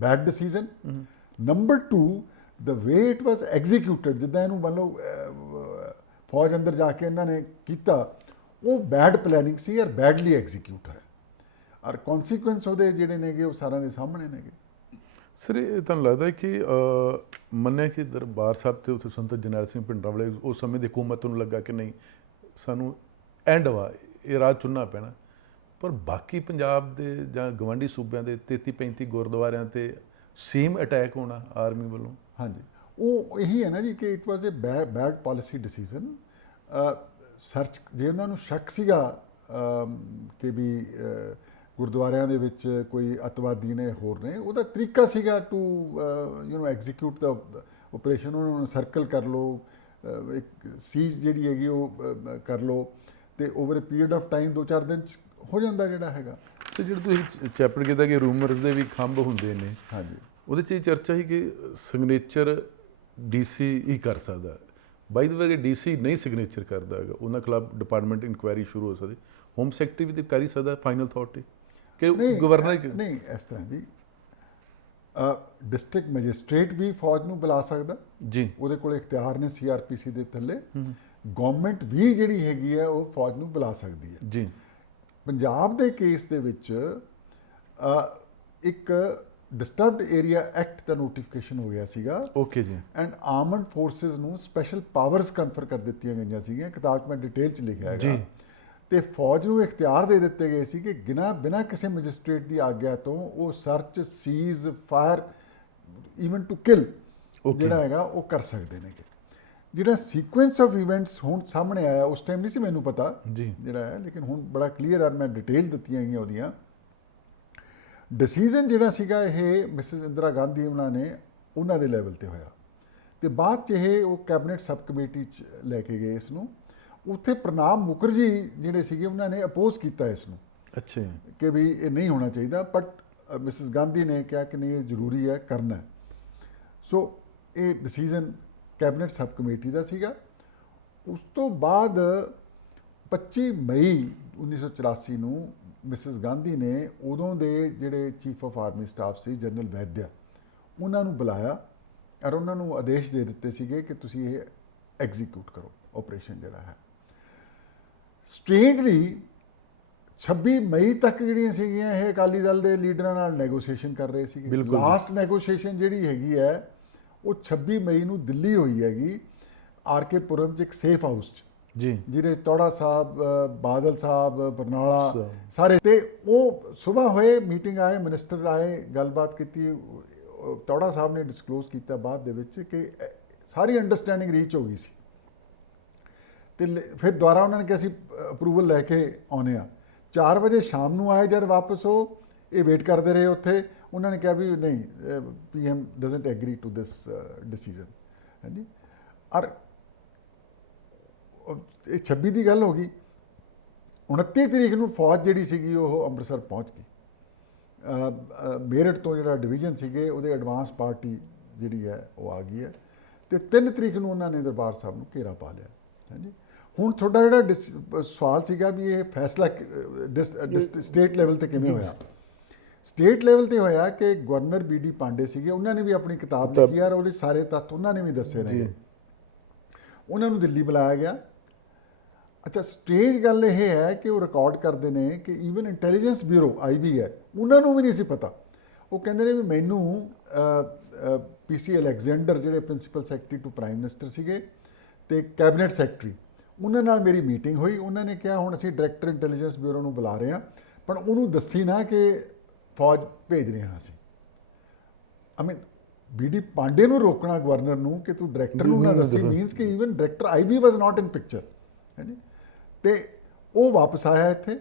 bad decision. Number 2, the way it was executed, ਜਿੱਦਾਂ ਇਹਨੂੰ ਮੰਨ ਲਓ ਫੌਜ ਅੰਦਰ ਜਾ ਕੇ ਇਹਨਾਂ ਨੇ ਕੀਤਾ, ਉਹ ਬੈਡ ਪਲੈਨਿੰਗ ਸੀ ਔਰ ਬੈਡਲੀ ਐਗਜ਼ੀਕਿਊਟ ਹੋਇਆ, ਔਰ ਕੌਨਸੀਕੁਐਂਸ ਉਹਦੇ ਜਿਹੜੇ ਨੇਗੇ ਉਹ ਸਾਰਿਆਂ ਦੇ ਸਾਹਮਣੇ ਨੇਗੇ। ਸਰ, ਇਹ ਤੁਹਾਨੂੰ ਲੱਗਦਾ ਕਿ ਮੰਨਿਆ ਕਿ ਦਰਬਾਰ ਸਾਹਿਬ ਤੇ ਉੱਥੇ ਸੰਤ ਜਰਨੈਲ ਸਿੰਘ ਭਿੰਡਰਾਂਵਾਲੇ ਉਸ ਸਮੇਂ ਦੀ ਹਕੂਮਤ ਨੂੰ ਲੱਗਾ ਕਿ ਨਹੀਂ, ਸਾਨੂੰ ਐਂਡ ਵਾ ਇਹ ਰਾਹ ਚੁਣਨਾ ਪੈਣਾ, ਪਰ ਬਾਕੀ ਪੰਜਾਬ ਦੇ ਜਾਂ ਗਵਾਂਢੀ ਸੂਬਿਆਂ ਦੇ 33-35 ਗੁਰਦੁਆਰਿਆਂ ਤੇ ਸੇਮ ਅਟੈਕ ਹੋਣਾ ਆਰਮੀ ਵੱਲੋਂ? ਹਾਂਜੀ, ਉਹ ਇਹੀ ਹੈ ਨਾ ਜੀ ਕਿ it was a bad policy decision. Search ਜੇ ਉਹਨਾਂ ਨੂੰ ਸ਼ੱਕ ਸੀਗਾ ਕਿ ਵੀ ਗੁਰਦੁਆਰਿਆਂ ਦੇ ਵਿੱਚ ਕੋਈ ਅੱਤਵਾਦੀ ਨੇ ਹੋਰ ਨੇ, ਉਹਦਾ ਤਰੀਕਾ ਸੀਗਾ ਟੂ ਐਗਜ਼ੀਕਿਊਟ ਦਾ ਆਪਰੇਸ਼ਨ, ਉਹਨਾਂ ਨੂੰ ਸਰਕਲ ਕਰ ਲਓ, ਇੱਕ ਸੀਜ ਜਿਹੜੀ ਹੈਗੀ ਉਹ ਕਰ ਲਓ, ਤੇ over a period of time 2-4 ਦਿਨ 'ਚ ਹੋ ਜਾਂਦਾ ਜਿਹੜਾ ਹੈਗਾ। ਤੇ ਜਿਹੜਾ ਤੁਸੀਂ ਚੈਪਟਰ ਕੀਤਾ ਕਿ ਰੂਮਰਸ ਦੇ ਵੀ ਖੰਭ ਹੁੰਦੇ ਨੇ, ਹਾਂਜੀ, ਉਹਦੇ 'ਚ ਇਹ ਚਰਚਾ ਸੀ ਕਿ ਸਿਗਨੇਚਰ ਡੀਸੀ ਹੀ ਕਰ ਸਕਦਾ। ਬਾਈ ਦ ਵੇ ਡੀਸੀ ਨਹੀਂ ਸਿਗਨੇਚਰ ਕਰਦਾ ਹੈਗਾ, ਉਹਨਾਂ ਖਿਲਾਫ ਡਿਪਾਰਟਮੈਂਟ ਇਨਕੁਆਇਰੀ ਸ਼ੁਰੂ ਹੋ ਸਕਦੀ। ਹੋਮ ਸੈਕਟਰੀ ਵੀ ਤੇ ਕਰ ਹੀ ਸਕਦਾ ਫਾਈਨਲ ਅਥਾਰਟੀ ਕਿ ਗਵਰਨਰ ਨਹੀਂ ਇਸ ਤਰ੍ਹਾਂ ਜੀ, ਡਿਸਟ੍ਰਿਕਟ ਮੈਜਿਸਟ੍ਰੇਟ ਵੀ ਫੌਜ ਨੂੰ ਬੁਲਾ ਸਕਦਾ ਜੀ, ਉਹਦੇ ਕੋਲ ਇਖਤਿਆਰ ਨੇ ਸੀਆਰਪੀਸੀ ਦੇ ਥੱਲੇ। ਗਵਰਨਮੈਂਟ ਵੀ ਜਿਹੜੀ ਹੈਗੀ ਹੈ ਉਹ ਫੌਜ ਨੂੰ ਬੁਲਾ ਸਕਦੀ ਹੈ। ਜੀ, ਪੰਜਾਬ ਦੇ ਕੇਸ ਦੇ ਵਿੱਚ ਇੱਕ ਡਿਸਟਰਬਡ ਏਰੀਆ ਐਕਟ ਦਾ ਨੋਟੀਫਿਕੇਸ਼ਨ ਹੋ ਗਿਆ ਸੀਗਾ ਓਕੇ ਜੀ, ਐਂਡ ਆਰਮਡ ਫੋਰਸਿਸ ਨੂੰ ਸਪੈਸ਼ਲ ਪਾਵਰਸ ਕਨਫਰ ਕਰ ਦਿੱਤੀਆਂ ਗਈਆਂ ਸੀਗੀਆਂ। ਕਿਤਾਬ 'ਚ ਮੈਂ ਡਿਟੇਲ 'ਚ ਲਿਖਿਆ ਹੈਗਾ। ਜੀ। ਤੇ ਫੌਜ ਨੂੰ ਇਖਤਿਆਰ ਦੇ ਦਿੱਤੇ ਗਏ ਸੀ ਕਿ ਬਿਨਾਂ ਕਿਸੇ ਮੈਜਿਸਟ੍ਰੇਟ ਦੀ ਆਗਿਆ ਤੋਂ ਉਹ search, seize, fire, even to kill ਜਿਹੜਾ ਹੈਗਾ ਉਹ ਕਰ ਸਕਦੇ ਨੇ। ਜਿਹੜਾ ਸੀਕੁਐਂਸ ਆਫ ਇਵੈਂਟਸ ਹੁਣ ਸਾਹਮਣੇ ਆਇਆ, ਉਸ ਟਾਈਮ ਨਹੀਂ ਸੀ ਮੈਨੂੰ ਪਤਾ ਜੀ, ਜਿਹੜਾ ਹੈ, ਲੇਕਿਨ ਹੁਣ ਬੜਾ ਕਲੀਅਰ ਆ, ਮੈਂ ਡਿਟੇਲ ਦਿੱਤੀਆਂ ਗਈਆਂ ਉਹਦੀਆਂ। ਡਿਸੀਜਨ ਜਿਹੜਾ ਸੀਗਾ ਇਹ ਮਿਸਿਸ ਇੰਦਰਾ ਗਾਂਧੀ ਉਹਨਾਂ ਦੇ ਲੈਵਲ ਤੇ ਹੋਇਆ ਤੇ ਬਾਅਦ 'ਚ ਇਹ ਉਹ ਕੈਬਨਿਟ ਸਬ ਕਮੇਟੀ 'ਚ ਲੈ ਕੇ ਗਏ ਇਸ ਨੂੰ। ਉੱਥੇ ਪ੍ਰਣਾਬ ਮੁਖਰਜੀ ਜਿਹੜੇ ਸੀਗੇ ਉਹਨਾਂ ਨੇ ਅਪੋਜ਼ ਕੀਤਾ ਇਸ ਨੂੰ ਅੱਛਾ ਕਿ ਵੀ ਇਹ ਨਹੀਂ ਹੋਣਾ ਚਾਹੀਦਾ, ਬਟ ਮਿਸਿਸ ਗਾਂਧੀ ਨੇ ਕਿਹਾ ਕਿ ਨਹੀਂ ਇਹ ਜ਼ਰੂਰੀ ਹੈ, ਕਰਨਾ ਹੈ। ਸੋ ਇਹ ਡਿਸੀਜਨ ਕੈਬਨਿਟ ਸਬ ਕਮੇਟੀ ਦਾ ਸੀਗਾ। ਉਸ ਤੋਂ ਬਾਅਦ 25 ਮਈ 1984 ਨੂੰ ਮਿਸਿਸ ਗਾਂਧੀ ਨੇ ਉਦੋਂ ਦੇ ਜਿਹੜੇ chief of army staff C general Vaidya, ਉਹਨਾਂ ਨੂੰ ਬੁਲਾਇਆ ਔਰ ਉਹਨਾਂ ਨੂੰ ਆਦੇਸ਼ ਦੇ ਦਿੱਤੇ ਸੀਗੇ ਕਿ ਤੁਸੀਂ ਇਹ ਐਗਜ਼ੀਕਿਊਟ ਕਰੋ ਆਪਰੇਸ਼ਨ ਜਿਹੜਾ ਹੈ। ਸਟ੍ਰੇਂਜਲੀ 26 ਮਈ ਤੱਕ ਜਿਹੜੀਆਂ ਸੀਗੀਆਂ ਇਹ ਅਕਾਲੀ ਦਲ ਦੇ ਲੀਡਰਾਂ ਨਾਲ ਨੈਗੋਸ਼ੀਏਸ਼ਨ ਕਰ ਰਹੇ ਸੀਗੇ। ਲਾਸਟ ਨੈਗੋਸ਼ੀਏਸ਼ਨ ਜਿਹੜੀ ਹੈਗੀ ਹੈ ਉਹ 26 ਮਈ ਨੂੰ ਦਿੱਲੀ ਹੋਈ ਹੈਗੀ, ਆਰਕੇ ਪੁਰਮ 'ਚ ਇੱਕ ਸੇਫ ਹਾਊਸ 'ਚ ਜੀ, ਜਿਹਦੇ ਤੌੜਾ ਸਾਹਿਬ, ਬਾਦਲ ਸਾਹਿਬ, ਬਰਨਾਲਾ ਸਾਰੇ। ਤੇ ਉਹ ਸਵੇਰ ਹੋਏ, ਮੀਟਿੰਗ ਆਏ, ਮਿਨਿਸਟਰ ਆਏ, ਗੱਲਬਾਤ ਕੀਤੀ। ਤੌੜਾ ਸਾਹਿਬ ਨੇ ਡਿਸਕਲੋਜ਼ ਕੀਤਾ ਬਾਅਦ ਦੇ ਵਿੱਚ ਕਿ ਸਾਰੀ ਅੰਡਰਸਟੈਂਡਿੰਗ ਰੀਚ ਹੋ ਗਈ ਸੀ ਤੇ ਫਿਰ ਦੁਬਾਰਾ ਉਹਨਾਂ ਨੇ ਕਿਹਾ ਅਸੀਂ ਅਪਰੂਵਲ ਲੈ ਕੇ ਆਉਨੇ ਆ। 4 ਵਜੇ ਸ਼ਾਮ ਨੂੰ ਆਏ ਜਦ ਵਾਪਸ ਇਹ ਵੇਟ ਕਰਦੇ ਰਹੇ ਉੱਥੇ। ਉਹਨਾਂ ਨੇ ਕਿਹਾ ਵੀ ਨਹੀਂ, PM doesn't agree to this decision. ਹਾਂਜੀ, ਔਰ ਇਹ 26 ਦੀ ਗੱਲ ਹੋ ਗਈ। 29 ਤਰੀਕ ਨੂੰ ਫੌਜ ਜਿਹੜੀ ਸੀਗੀ ਉਹ ਅੰਮ੍ਰਿਤਸਰ ਪਹੁੰਚ ਗਈ। ਮੇਰਠ ਤੋਂ ਜਿਹੜਾ ਡਿਵੀਜ਼ਨ ਸੀਗੇ ਉਹਦੇ ਐਡਵਾਂਸ ਪਾਰਟੀ ਜਿਹੜੀ ਹੈ ਉਹ ਆ ਗਈ ਹੈ ਤੇ 3 ਤਰੀਕ ਨੂੰ ਉਹਨਾਂ ਨੇ ਦਰਬਾਰ ਸਾਹਿਬ ਨੂੰ ਘੇਰਾ ਪਾ ਲਿਆ। ਹਾਂਜੀ, ਹੁਣ ਤੁਹਾਡਾ ਜਿਹੜਾ ਸਵਾਲ ਸੀਗਾ ਵੀ ਇਹ ਫੈਸਲਾ ਸਟੇਟ ਲੈਵਲ ਤੇ ਕਿਵੇਂ ਹੋਇਆ। ਸਟੇਟ ਲੈਵਲ ਤੇ ਹੋਇਆ ਕਿ ਗਵਰਨਰ BD ਪਾਂਡੇ ਸੀਗੇ, ਉਹਨਾਂ ਨੇ ਵੀ ਆਪਣੀ ਕਿਤਾਬ ਲਿਖੀ ਆ, ਉਹਦੇ ਸਾਰੇ ਤੱਥ ਉਹਨਾਂ ਨੇ ਵੀ ਦੱਸੇ ਨੇ। ਉਹਨਾਂ ਨੂੰ ਦਿੱਲੀ ਬੁਲਾਇਆ ਗਿਆ। ਅੱਛਾ, ਸਟੇਜ ਗੱਲ ਇਹ ਹੈ ਕਿ ਉਹ ਰਿਕਾਰਡ ਕਰਦੇ ਨੇ ਕਿ ਈਵਨ ਇੰਟੈਲੀਜੈਂਸ ਬਿਊਰੋ IB ਹੈ, ਉਹਨਾਂ ਨੂੰ ਵੀ ਨਹੀਂ ਸੀ ਪਤਾ। ਉਹ ਕਹਿੰਦੇ ਨੇ ਵੀ ਮੈਨੂੰ PC ਅਲੈਗਜ਼ੈਂਡਰ ਜਿਹੜੇ principal secretary to prime minister ਸੀਗੇ ਤੇ ਕੈਬਨਿਟ ਸੈਕਟਰੀ, ਉਹਨਾਂ ਨਾਲ ਮੇਰੀ ਮੀਟਿੰਗ ਹੋਈ। ਉਹਨਾਂ ਨੇ ਕਿਹਾ ਹੁਣ ਅਸੀਂ ਡਾਇਰੈਕਟਰ ਇੰਟੈਲੀਜੈਂਸ ਬਿਊਰੋ ਨੂੰ ਬੁਲਾ ਰਹੇ ਹਾਂ, ਪਰ ਉਹਨੂੰ ਦੱਸੀ ਨਾ ਕਿ ਫੌਜ ਭੇਜ ਰਹੇ ਹਾਂ ਅਸੀਂ। BD ਪਾਂਡੇ ਨੂੰ ਰੋਕਣਾ ਗਵਰਨਰ ਨੂੰ ਕਿ ਤੂੰ ਡਾਇਰੈਕਟਰ ਨੂੰ ਨਾ ਦੱਸੀ ਮੀਨਸ ਕਿ ਈਵਨ ਡਾਇਰੈਕਟਰ IB ਵਾਸ ਨਾਟ ਇਨ ਪਿਕਚਰ। ਹਾਂਜੀ, ਤੇ ਉਹ ਵਾਪਸ ਆਇਆ ਇੱਥੇ।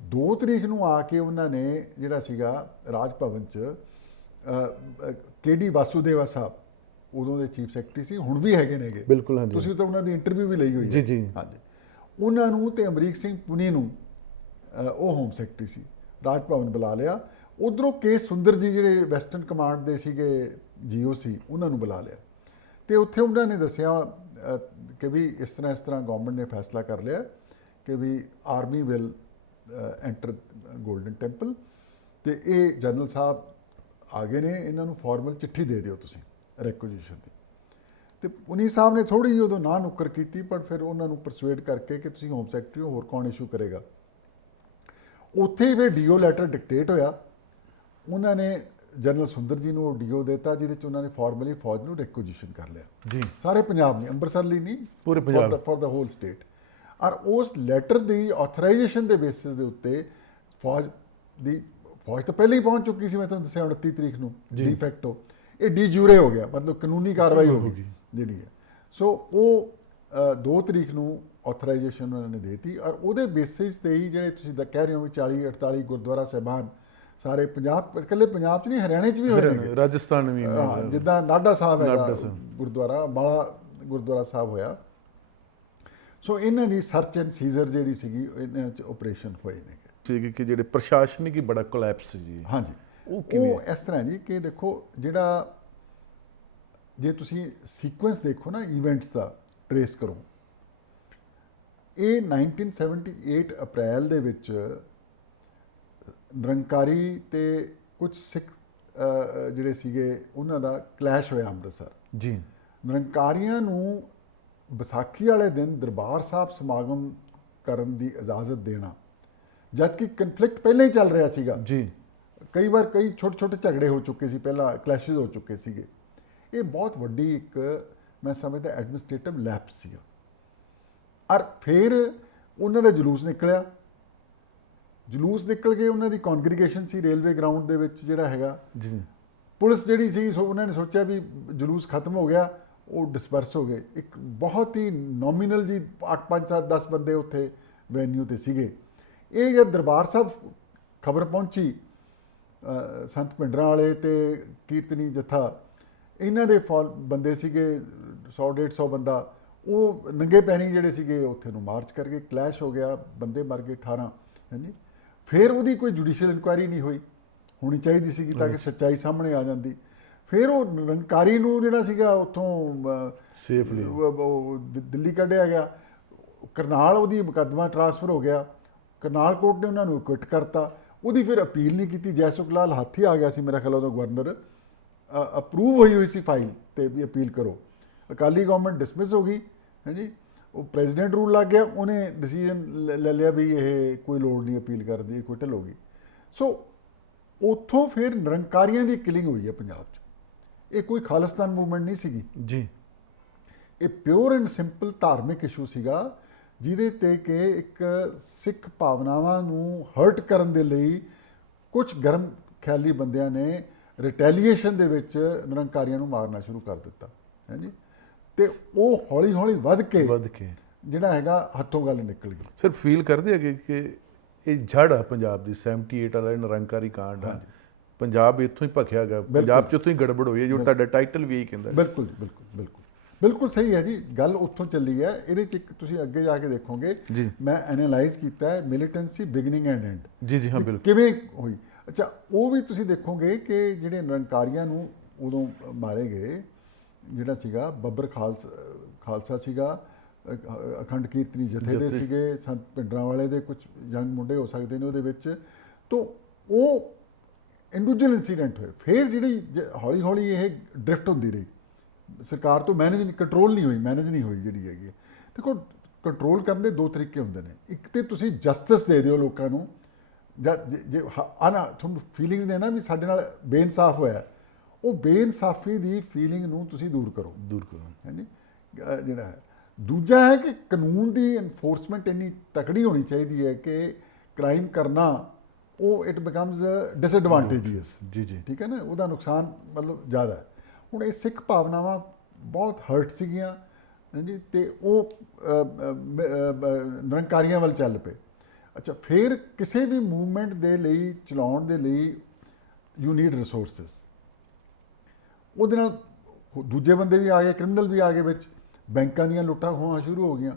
2 ਤਰੀਕ ਨੂੰ ਆ ਕੇ ਉਹਨਾਂ ਨੇ ਜਿਹੜਾ ਸੀਗਾ ਰਾਜ ਭਵਨ 'ਚ KD ਵਾਸੂਦੇਵਾ ਸਾਹਿਬ ਉਦੋਂ ਦੇ ਚੀਫ ਸੈਕਟਰੀ ਸੀ, ਹੁਣ ਵੀ ਹੈਗੇ ਨੇਗੇ, ਬਿਲਕੁਲ। ਹਾਂਜੀ, ਤੁਸੀਂ ਤਾਂ ਉਹਨਾਂ ਦੀ ਇੰਟਰਵਿਊ ਵੀ ਲਈ ਹੋਈ ਹੈ। ਜੀ ਜੀ, ਹਾਂਜੀ, ਉਹਨਾਂ ਨੂੰ ਤੇ ਅਮਰੀਕ ਸਿੰਘ ਪੁਨੀ ਨੂੰ, ਉਹ ਹੋਮ ਸੈਕਟਰੀ ਸੀ, ਰਾਜ ਭਵਨ ਬੁਲਾ ਲਿਆ। ਉਧਰੋਂ ਕੇ ਸੁੰਦਰ ਜੀ ਜਿਹੜੇ ਵੈਸਟਰਨ ਕਮਾਂਡ ਦੇ ਸੀਗੇ GOC, ਉਹਨਾਂ ਨੂੰ ਬੁਲਾ ਲਿਆ ਤੇ ਉੱਥੇ ਉਹਨਾਂ ਨੇ ਦੱਸਿਆ ਕਿ ਵੀ ਇਸ ਤਰ੍ਹਾਂ ਗਵਰਨਮੈਂਟ ਨੇ ਫੈਸਲਾ ਕਰ ਲਿਆ ਕਿ we army will enter Golden Temple ਤੇ ਇਹ ਜਨਰਲ ਸਾਹਿਬ ਆ ਗਏ ਨੇ, ਇਹਨਾਂ ਨੂੰ ਫਾਰਮਲ ਚਿੱਠੀ ਦੇ ਦਿਓ ਤੁਸੀਂ ਰੈਕੁਜੀਸ਼ਨ ਦੀ। ਤੇ ਪੁਨੀ ਸਾਹਿਬ ਨੇ ਥੋੜੀ ਜਿਹੀ ਉਦੋਂ ਨਾ ਨੁੱਕਰ ਕੀਤੀ, ਪਰ ਫਿਰ ਉਹਨਾਂ ਨੂੰ ਪਰਸੂਏਡ ਕਰਕੇ ਕਿ ਤੁਸੀਂ ਹੋਮ ਸੈਕਟਰੀ ਹੋ, ਹੋਰ ਕੌਣ ਇਸ਼ੂ ਕਰੇਗਾ। ਉੱਥੇ ਹੀ ਫਿਰ DO ਲੈਟਰ ਡਿਕਟੇਟ ਹੋਇਆ। ਉਹਨਾਂ ਨੇ ਜਨਰਲ ਸੁੰਦਰ ਜੀ ਨੂੰ ਉਹ DO ਦਿੱਤਾ ਜਿਹਦੇ 'ਚ ਉਹਨਾਂ ਨੇ ਫਾਰਮਲੀ ਫੌਜ ਨੂੰ ਰੈਕੁਜੀਸ਼ਨ ਕਰ ਲਿਆ ਜੀ, ਸਾਰੇ ਪੰਜਾਬ ਨੇ, ਅੰਮ੍ਰਿਤਸਰ ਲਈ ਨਹੀਂ, ਪੂਰੇ Punjab, for the whole state. ਔਰ ਉਸ ਲੈਟਰ ਦੀ ਆਥੋਰਾਈਜੇਸ਼ਨ ਦੇ ਬੇਸਿਸ ਦੇ ਉੱਤੇ ਫੌਜ ਤਾਂ ਪਹਿਲਾਂ ਹੀ ਪਹੁੰਚ ਚੁੱਕੀ ਸੀ। ਮੈਂ ਤੁਹਾਨੂੰ ਦੱਸਿਆ 29 ਤਰੀਕ ਨੂੰ ਡੀ ਫੈਕਟੋ, ਇਹ ਡੀ ਜੂਰੇ ਹੋ ਗਿਆ, ਮਤਲਬ ਕਾਨੂੰਨੀ ਕਾਰਵਾਈ ਹੋ ਗਈ ਜਿਹੜੀ ਹੈ। ਸੋ ਉਹ 2 ਤਰੀਕ ਨੂੰ ਆਥੋਰਾਈਜੇਸ਼ਨ ਉਹਨਾਂ ਨੇ ਦੇਤੀ ਔਰ ਉਹਦੇ ਬੇਸਿਸ ਤੇ ਹੀ ਜਿਹੜੇ ਤੁਸੀਂ ਕਹਿ ਰਹੇ ਹੋ ਵੀ 40-48 ਗੁਰਦੁਆਰਾ ਸਾਹਿਬਾਨ ਸਾਰੇ ਪੰਜਾਬ, ਇਕੱਲੇ ਪੰਜਾਬ 'ਚ ਨਹੀਂ, ਹਰਿਆਣੇ 'ਚ ਵੀ ਹੋਏ ਨੇ, ਰਾਜਸਥਾਨ ਵੀ, ਜਿੱਦਾਂ ਨਾਢਾ ਸਾਹਿਬ ਹੈਗਾ ਗੁਰਦੁਆਰਾ, ਅੰਬਾਲਾ ਗੁਰਦੁਆਰਾ ਸਾਹਿਬ ਹੋਇਆ। ਸੋ ਇਹਨਾਂ ਦੀ ਸਰਚ ਐਂਡ ਸੀਜ਼ਰ ਜਿਹੜੀ ਸੀਗੀ ਇਹਨਾਂ 'ਚ ਆਪਰੇਸ਼ਨ ਹੋਏ ਨੇ। ਸੀ ਕਿ ਜਿਹੜੇ ਪ੍ਰਸ਼ਾਸਨਿਕ ਹੀ ਬੜਾ ਕੋਲੈਪਸ ਜੀ। ਹਾਂਜੀ, ਉਹ ਕਿਵੇਂ? ਉਹ ਇਸ ਤਰ੍ਹਾਂ ਜੀ ਕਿ ਦੇਖੋ, ਜਿਹੜਾ ਜੇ ਤੁਸੀਂ ਸੀਕੁਐਂਸ ਦੇਖੋ ਨਾ ਇਵੈਂਟਸ ਦਾ, ਟਰੇਸ ਕਰੋ, ਇਹ 1978 ਅਪ੍ਰੈਲ ਦੇ ਵਿੱਚ ਨਿਰੰਕਾਰੀ ਤੇ ਕੁਝ ਸਿੱਖ ਜਿਹੜੇ ਸੀਗੇ ਉਹਨਾਂ ਦਾ ਕਲੈਸ਼ ਹੋਇਆ ਅੰਮ੍ਰਿਤਸਰ। ਜੀ। ਨਿਰੰਕਾਰੀਆਂ ਨੂੰ ਵਿਸਾਖੀ ਵਾਲੇ ਦਿਨ ਦਰਬਾਰ ਸਾਹਿਬ ਸਮਾਗਮ ਕਰਨ ਦੀ ਇਜਾਜ਼ਤ ਦੇਣਾ, ਜਦਕਿ ਕਨਫਲਿਕਟ ਪਹਿਲਾਂ ਹੀ ਚੱਲ ਰਿਹਾ ਸੀਗਾ ਜੀ। ਕਈ ਵਾਰ ਕਈ ਛੋਟੇ ਛੋਟੇ ਝਗੜੇ ਹੋ ਚੁੱਕੇ ਸੀ, ਪਹਿਲਾਂ ਕਲੈਸ਼ਿਸ ਹੋ ਚੁੱਕੇ ਸੀਗੇ। ਇਹ ਬਹੁਤ ਵੱਡੀ ਇੱਕ ਮੈਂ ਸਮਝਦਾ ਐਡਮਿਨਿਸਟ੍ਰੇਟਿਵ ਲੈਪਸ ਸੀਗਾ। ਔਰ ਫਿਰ ਉਹਨਾਂ ਦਾ ਜਲੂਸ ਨਿਕਲਿਆ, ਜਲੂਸ ਨਿਕਲ ਕੇ ਉਹਨਾਂ ਦੀ ਕੌਂਗਰੀਗੇਸ਼ਨ ਸੀ ਰੇਲਵੇ ਗਰਾਊਂਡ ਦੇ ਵਿੱਚ ਜਿਹੜਾ ਹੈਗਾ। ਜੀ। ਪੁਲਿਸ ਜਿਹੜੀ ਸੀ ਉਹਨਾਂ ਨੇ ਸੋਚਿਆ ਵੀ ਜਲੂਸ ਖਤਮ ਹੋ ਗਿਆ, ਉਹ ਡਿਸਪਰਸ ਹੋ ਗਏ। ਇੱਕ ਬਹੁਤ ਹੀ ਨੋਮੀਨਲ ਜੀ 8 5 7 10 ਬੰਦੇ ਉੱਥੇ ਵੈਨਿਊ ਤੇ ਸੀਗੇ। ਇਹ ਜਦ ਦਰਬਾਰ ਸਾਹਿਬ ਖਬਰ ਪਹੁੰਚੀ, ਸੰਤ ਭਿੰਡਰਾਂ ਵਾਲੇ ਤੇ ਕੀਰਤਨੀ ਜਥਾ, ਇਹਨਾਂ ਦੇ ਬੰਦੇ ਸੀਗੇ 100 150 ਬੰਦਾ, ਉਹ ਨੰਗੇ ਪੈਰੀ ਜਿਹੜੇ ਸੀਗੇ ਉੱਥੇ ਨੂੰ ਮਾਰਚ ਕਰਕੇ ਕਲੈਸ਼ ਹੋ ਗਿਆ, ਬੰਦੇ ਮਰ ਗਏ 18। ਹਾਂਜੀ, ਫਿਰ ਉਹਦੀ ਕੋਈ ਜੁਡੀਸ਼ੀਅਲ ਇਨਕੁਆਇਰੀ ਨਹੀਂ ਹੋਣੀ ਚਾਹੀਦੀ ਸੀਗੀ ਤਾਂ ਕਿ ਸੱਚਾਈ ਸਾਹਮਣੇ ਆ ਜਾਂਦੀ। ਫਿਰ ਉਹ ਨਿਰੰਕਾਰੀ ਨੂੰ ਜਿਹੜਾ ਸੀਗਾ ਉੱਥੋਂ ਸੇਫਲੀ ਦਿੱਲੀ ਕੱਢਿਆ ਗਿਆ। ਕਰਨਾਲ ਉਹਦੀ ਮੁਕੱਦਮਾ ਟ੍ਰਾਂਸਫਰ ਹੋ ਗਿਆ, ਕਰਨਾਲ ਕੋਰਟ ਨੇ ਉਹਨਾਂ ਨੂੰ ਐਕਵਿਟ ਕਰਤਾ। ਉਹਦੀ ਫਿਰ ਅਪੀਲ ਨਹੀਂ ਕੀਤੀ। ਜੈ ਸੁਖ ਲਾਲ ਹਾਥੀ ਆ ਗਿਆ ਸੀ ਮੇਰਾ ਖਿਆਲ ਉਹਦਾ ਗਵਰਨਰ, ਅਪਰੂਵ ਹੋਈ ਸੀ ਫਾਈਲ ਤੇ ਵੀ ਅਪੀਲ ਕਰੋ। ਅਕਾਲੀ ਗਵਰਨਮੈਂਟ ਡਿਸਮਿਸ ਹੋ ਗਈ। ਹਾਂਜੀ, ਉਹ ਪ੍ਰੈਜ਼ੀਡੈਂਟ ਰੂਲ ਲੱਗ ਗਿਆ, ਉਹਨੇ ਡਿਸੀਜਨ ਲੈ ਲਿਆ ਵੀ ਇਹ ਕੋਈ ਲੋੜ ਨਹੀਂ ਅਪੀਲ ਕਰਨ ਦੀ, ਐਕਵਿਟਲ ਹੋ ਗਈ। ਸੋ ਉੱਥੋਂ ਫਿਰ ਨਿਰੰਕਾਰੀਆਂ ਦੀ ਕਿਲਿੰਗ ਹੋਈ ਹੈ ਪੰਜਾਬ 'ਚ। ਇਹ ਕੋਈ ਖਾਲਿਸਤਾਨ ਮੂਵਮੈਂਟ ਨਹੀਂ ਸੀਗੀ ਜੀ। ਇਹ ਪਿਓਰ ਐਂਡ ਸਿੰਪਲ ਧਾਰਮਿਕ ਇਸ਼ੂ ਸੀਗਾ, ਜਿਹਦੇ ਤੇ ਕਿ ਇੱਕ ਸਿੱਖ ਭਾਵਨਾਵਾਂ ਨੂੰ ਹਰਟ ਕਰਨ ਦੇ ਲਈ ਕੁਝ ਗਰਮ ਖਿਆਲੀ ਬੰਦਿਆਂ ਨੇ ਰਿਟੈਲੀਏਸ਼ਨ ਦੇ ਵਿੱਚ ਨਿਰੰਕਾਰੀਆਂ ਨੂੰ ਮਾਰਨਾ ਸ਼ੁਰੂ ਕਰ ਦਿੱਤਾ। ਹਾਂਜੀ, ਤੇ ਉਹ ਹੌਲੀ ਹੌਲੀ ਵੱਧ ਕੇ ਜਿਹੜਾ ਹੈਗਾ ਹੱਥੋਂ ਗੱਲ ਨਿਕਲ ਗਈ। ਸਰ ਫੀਲ ਕਰਦੇ ਹੈਗੇ ਕਿ ਇਹ ਜੜ ਆ ਪੰਜਾਬ ਦੀ 78 ਵਾਲਾ ਨਿਰੰਕਾਰੀ ਕਾਂਡ ਆ, ਪੰਜਾਬ ਇੱਥੋਂ ਹੀ ਭਖਿਆ ਗਿਆ, ਪੰਜਾਬ 'ਚ ਉੱਥੋਂ ਹੀ ਗੜਬੜ ਹੋਈ ਹੈ, ਜੋ ਤੁਹਾਡਾ ਟਾਈਟਲ ਵੀ ਇਹੀ ਕਹਿੰਦਾ। ਬਿਲਕੁਲ ਬਿਲਕੁਲ ਬਿਲਕੁਲ ਬਿਲਕੁਲ ਸਹੀ ਹੈ ਜੀ, ਗੱਲ ਉੱਥੋਂ ਚੱਲੀ ਹੈ। ਇਹਦੇ 'ਚ ਇੱਕ ਤੁਸੀਂ ਅੱਗੇ ਜਾ ਕੇ ਦੇਖੋਗੇ, ਮੈਂ ਐਨਾਲਾਈਜ਼ ਕੀਤਾ ਹੈ ਮਿਲੀਟੈਂਸੀ ਬਿਗਨਿੰਗ ਐਂਡ ਐਂਡ। ਜੀ ਜੀ ਹਾਂ, ਬਿਲਕੁਲ ਕਿਵੇਂ ਹੋਈ। ਅੱਛਾ, ਉਹ ਵੀ ਤੁਸੀਂ ਦੇਖੋਗੇ ਕਿ ਜਿਹੜੇ ਨਿਰੰਕਾਰੀਆਂ ਨੂੰ ਉਦੋਂ ਮਾਰੇ ਗਏ, ਜਿਹੜਾ ਸੀਗਾ ਬੱਬਰ ਖਾਲਸਾ ਸੀਗਾ, ਅਖੰਡ ਕੀਰਤਨੀ ਜਥੇ ਦੇ ਸੀਗੇ, ਸੰਤ ਭਿੰਡਰਾਂ ਵਾਲੇ ਦੇ ਕੁਝ ਯੰਗ ਮੁੰਡੇ ਹੋ ਸਕਦੇ ਨੇ ਉਹਦੇ ਵਿੱਚ। ਤੋਂ ਉਹ ਇੰਡੀਵਿਜੂਅਲ ਇਨਸੀਡੈਂਟ ਹੋਏ। ਫਿਰ ਜਿਹੜੀ ਹੌਲੀ ਹੌਲੀ ਇਹ ਡਰਿਫਟ ਹੁੰਦੀ ਰਹੀ, ਸਰਕਾਰ ਤੋਂ ਕੰਟਰੋਲ ਨਹੀਂ ਹੋਈ ਜਿਹੜੀ ਹੈਗੀ। ਦੇਖੋ, ਕੰਟਰੋਲ ਕਰਨ ਦੇ ਦੋ ਤਰੀਕੇ ਹੁੰਦੇ ਨੇ। ਇੱਕ ਤੇ ਤੁਸੀਂ ਜਸਟਿਸ ਦੇ ਦਿਓ ਲੋਕਾਂ ਨੂੰ, ਜਾਂ ਜੇ ਤੁਹਾਨੂੰ ਫੀਲਿੰਗਸ ਨੇ ਨਾ ਵੀ ਸਾਡੇ ਨਾਲ ਬੇਇਨਸਾਫ ਹੋਇਆ, ਉਹ ਬੇਇਨਸਾਫੀ ਦੀ ਫੀਲਿੰਗ ਨੂੰ ਤੁਸੀਂ ਦੂਰ ਕਰੋ। ਹਾਂਜੀ, ਜਿਹੜਾ ਹੈ। ਦੂਜਾ ਹੈ ਕਿ ਕਾਨੂੰਨ ਦੀ ਐਨਫੋਰਸਮੈਂਟ ਇੰਨੀ ਤਕੜੀ ਹੋਣੀ ਚਾਹੀਦੀ ਹੈ ਕਿ ਕ੍ਰਾਈਮ ਕਰਨਾ ਉਹ ਇਟ ਬਿਕਮਸ ਡਿਸਐਡਵਾਂਟੇਜੀਅਸ। ਜੀ ਜੀ, ਠੀਕ ਹੈ ਨਾ, ਉਹਦਾ ਨੁਕਸਾਨ ਮਤਲਬ ਜ਼ਿਆਦਾ ਹੈ। ਹੁਣ ਇਹ ਸਿੱਖ ਭਾਵਨਾਵਾਂ ਬਹੁਤ ਹਰਟ ਸੀਗੀਆਂ। ਹਾਂਜੀ, ਤੇ ਉਹ ਨਿਰੰਕਾਰੀਆਂ ਵੱਲ ਚੱਲ ਪਏ। ਅੱਛਾ, ਫਿਰ ਕਿਸੇ ਵੀ ਮੂਵਮੈਂਟ ਦੇ ਲਈ ਚਲਾਉਣ ਦੇ ਲਈ ਯੂ ਨੀਡ ਰਿਸੋਰਸਿਸ। ਉਹਦੇ ਨਾਲ ਦੂਜੇ ਬੰਦੇ ਵੀ ਆ ਗਏ, ਕ੍ਰਿਮੀਨਲ ਵੀ ਆ ਗਏ ਵਿੱਚ, ਬੈਂਕਾਂ ਦੀਆਂ ਲੁੱਟਾਂ ਖੋਹਾਂ ਸ਼ੁਰੂ ਹੋ ਗਈਆਂ।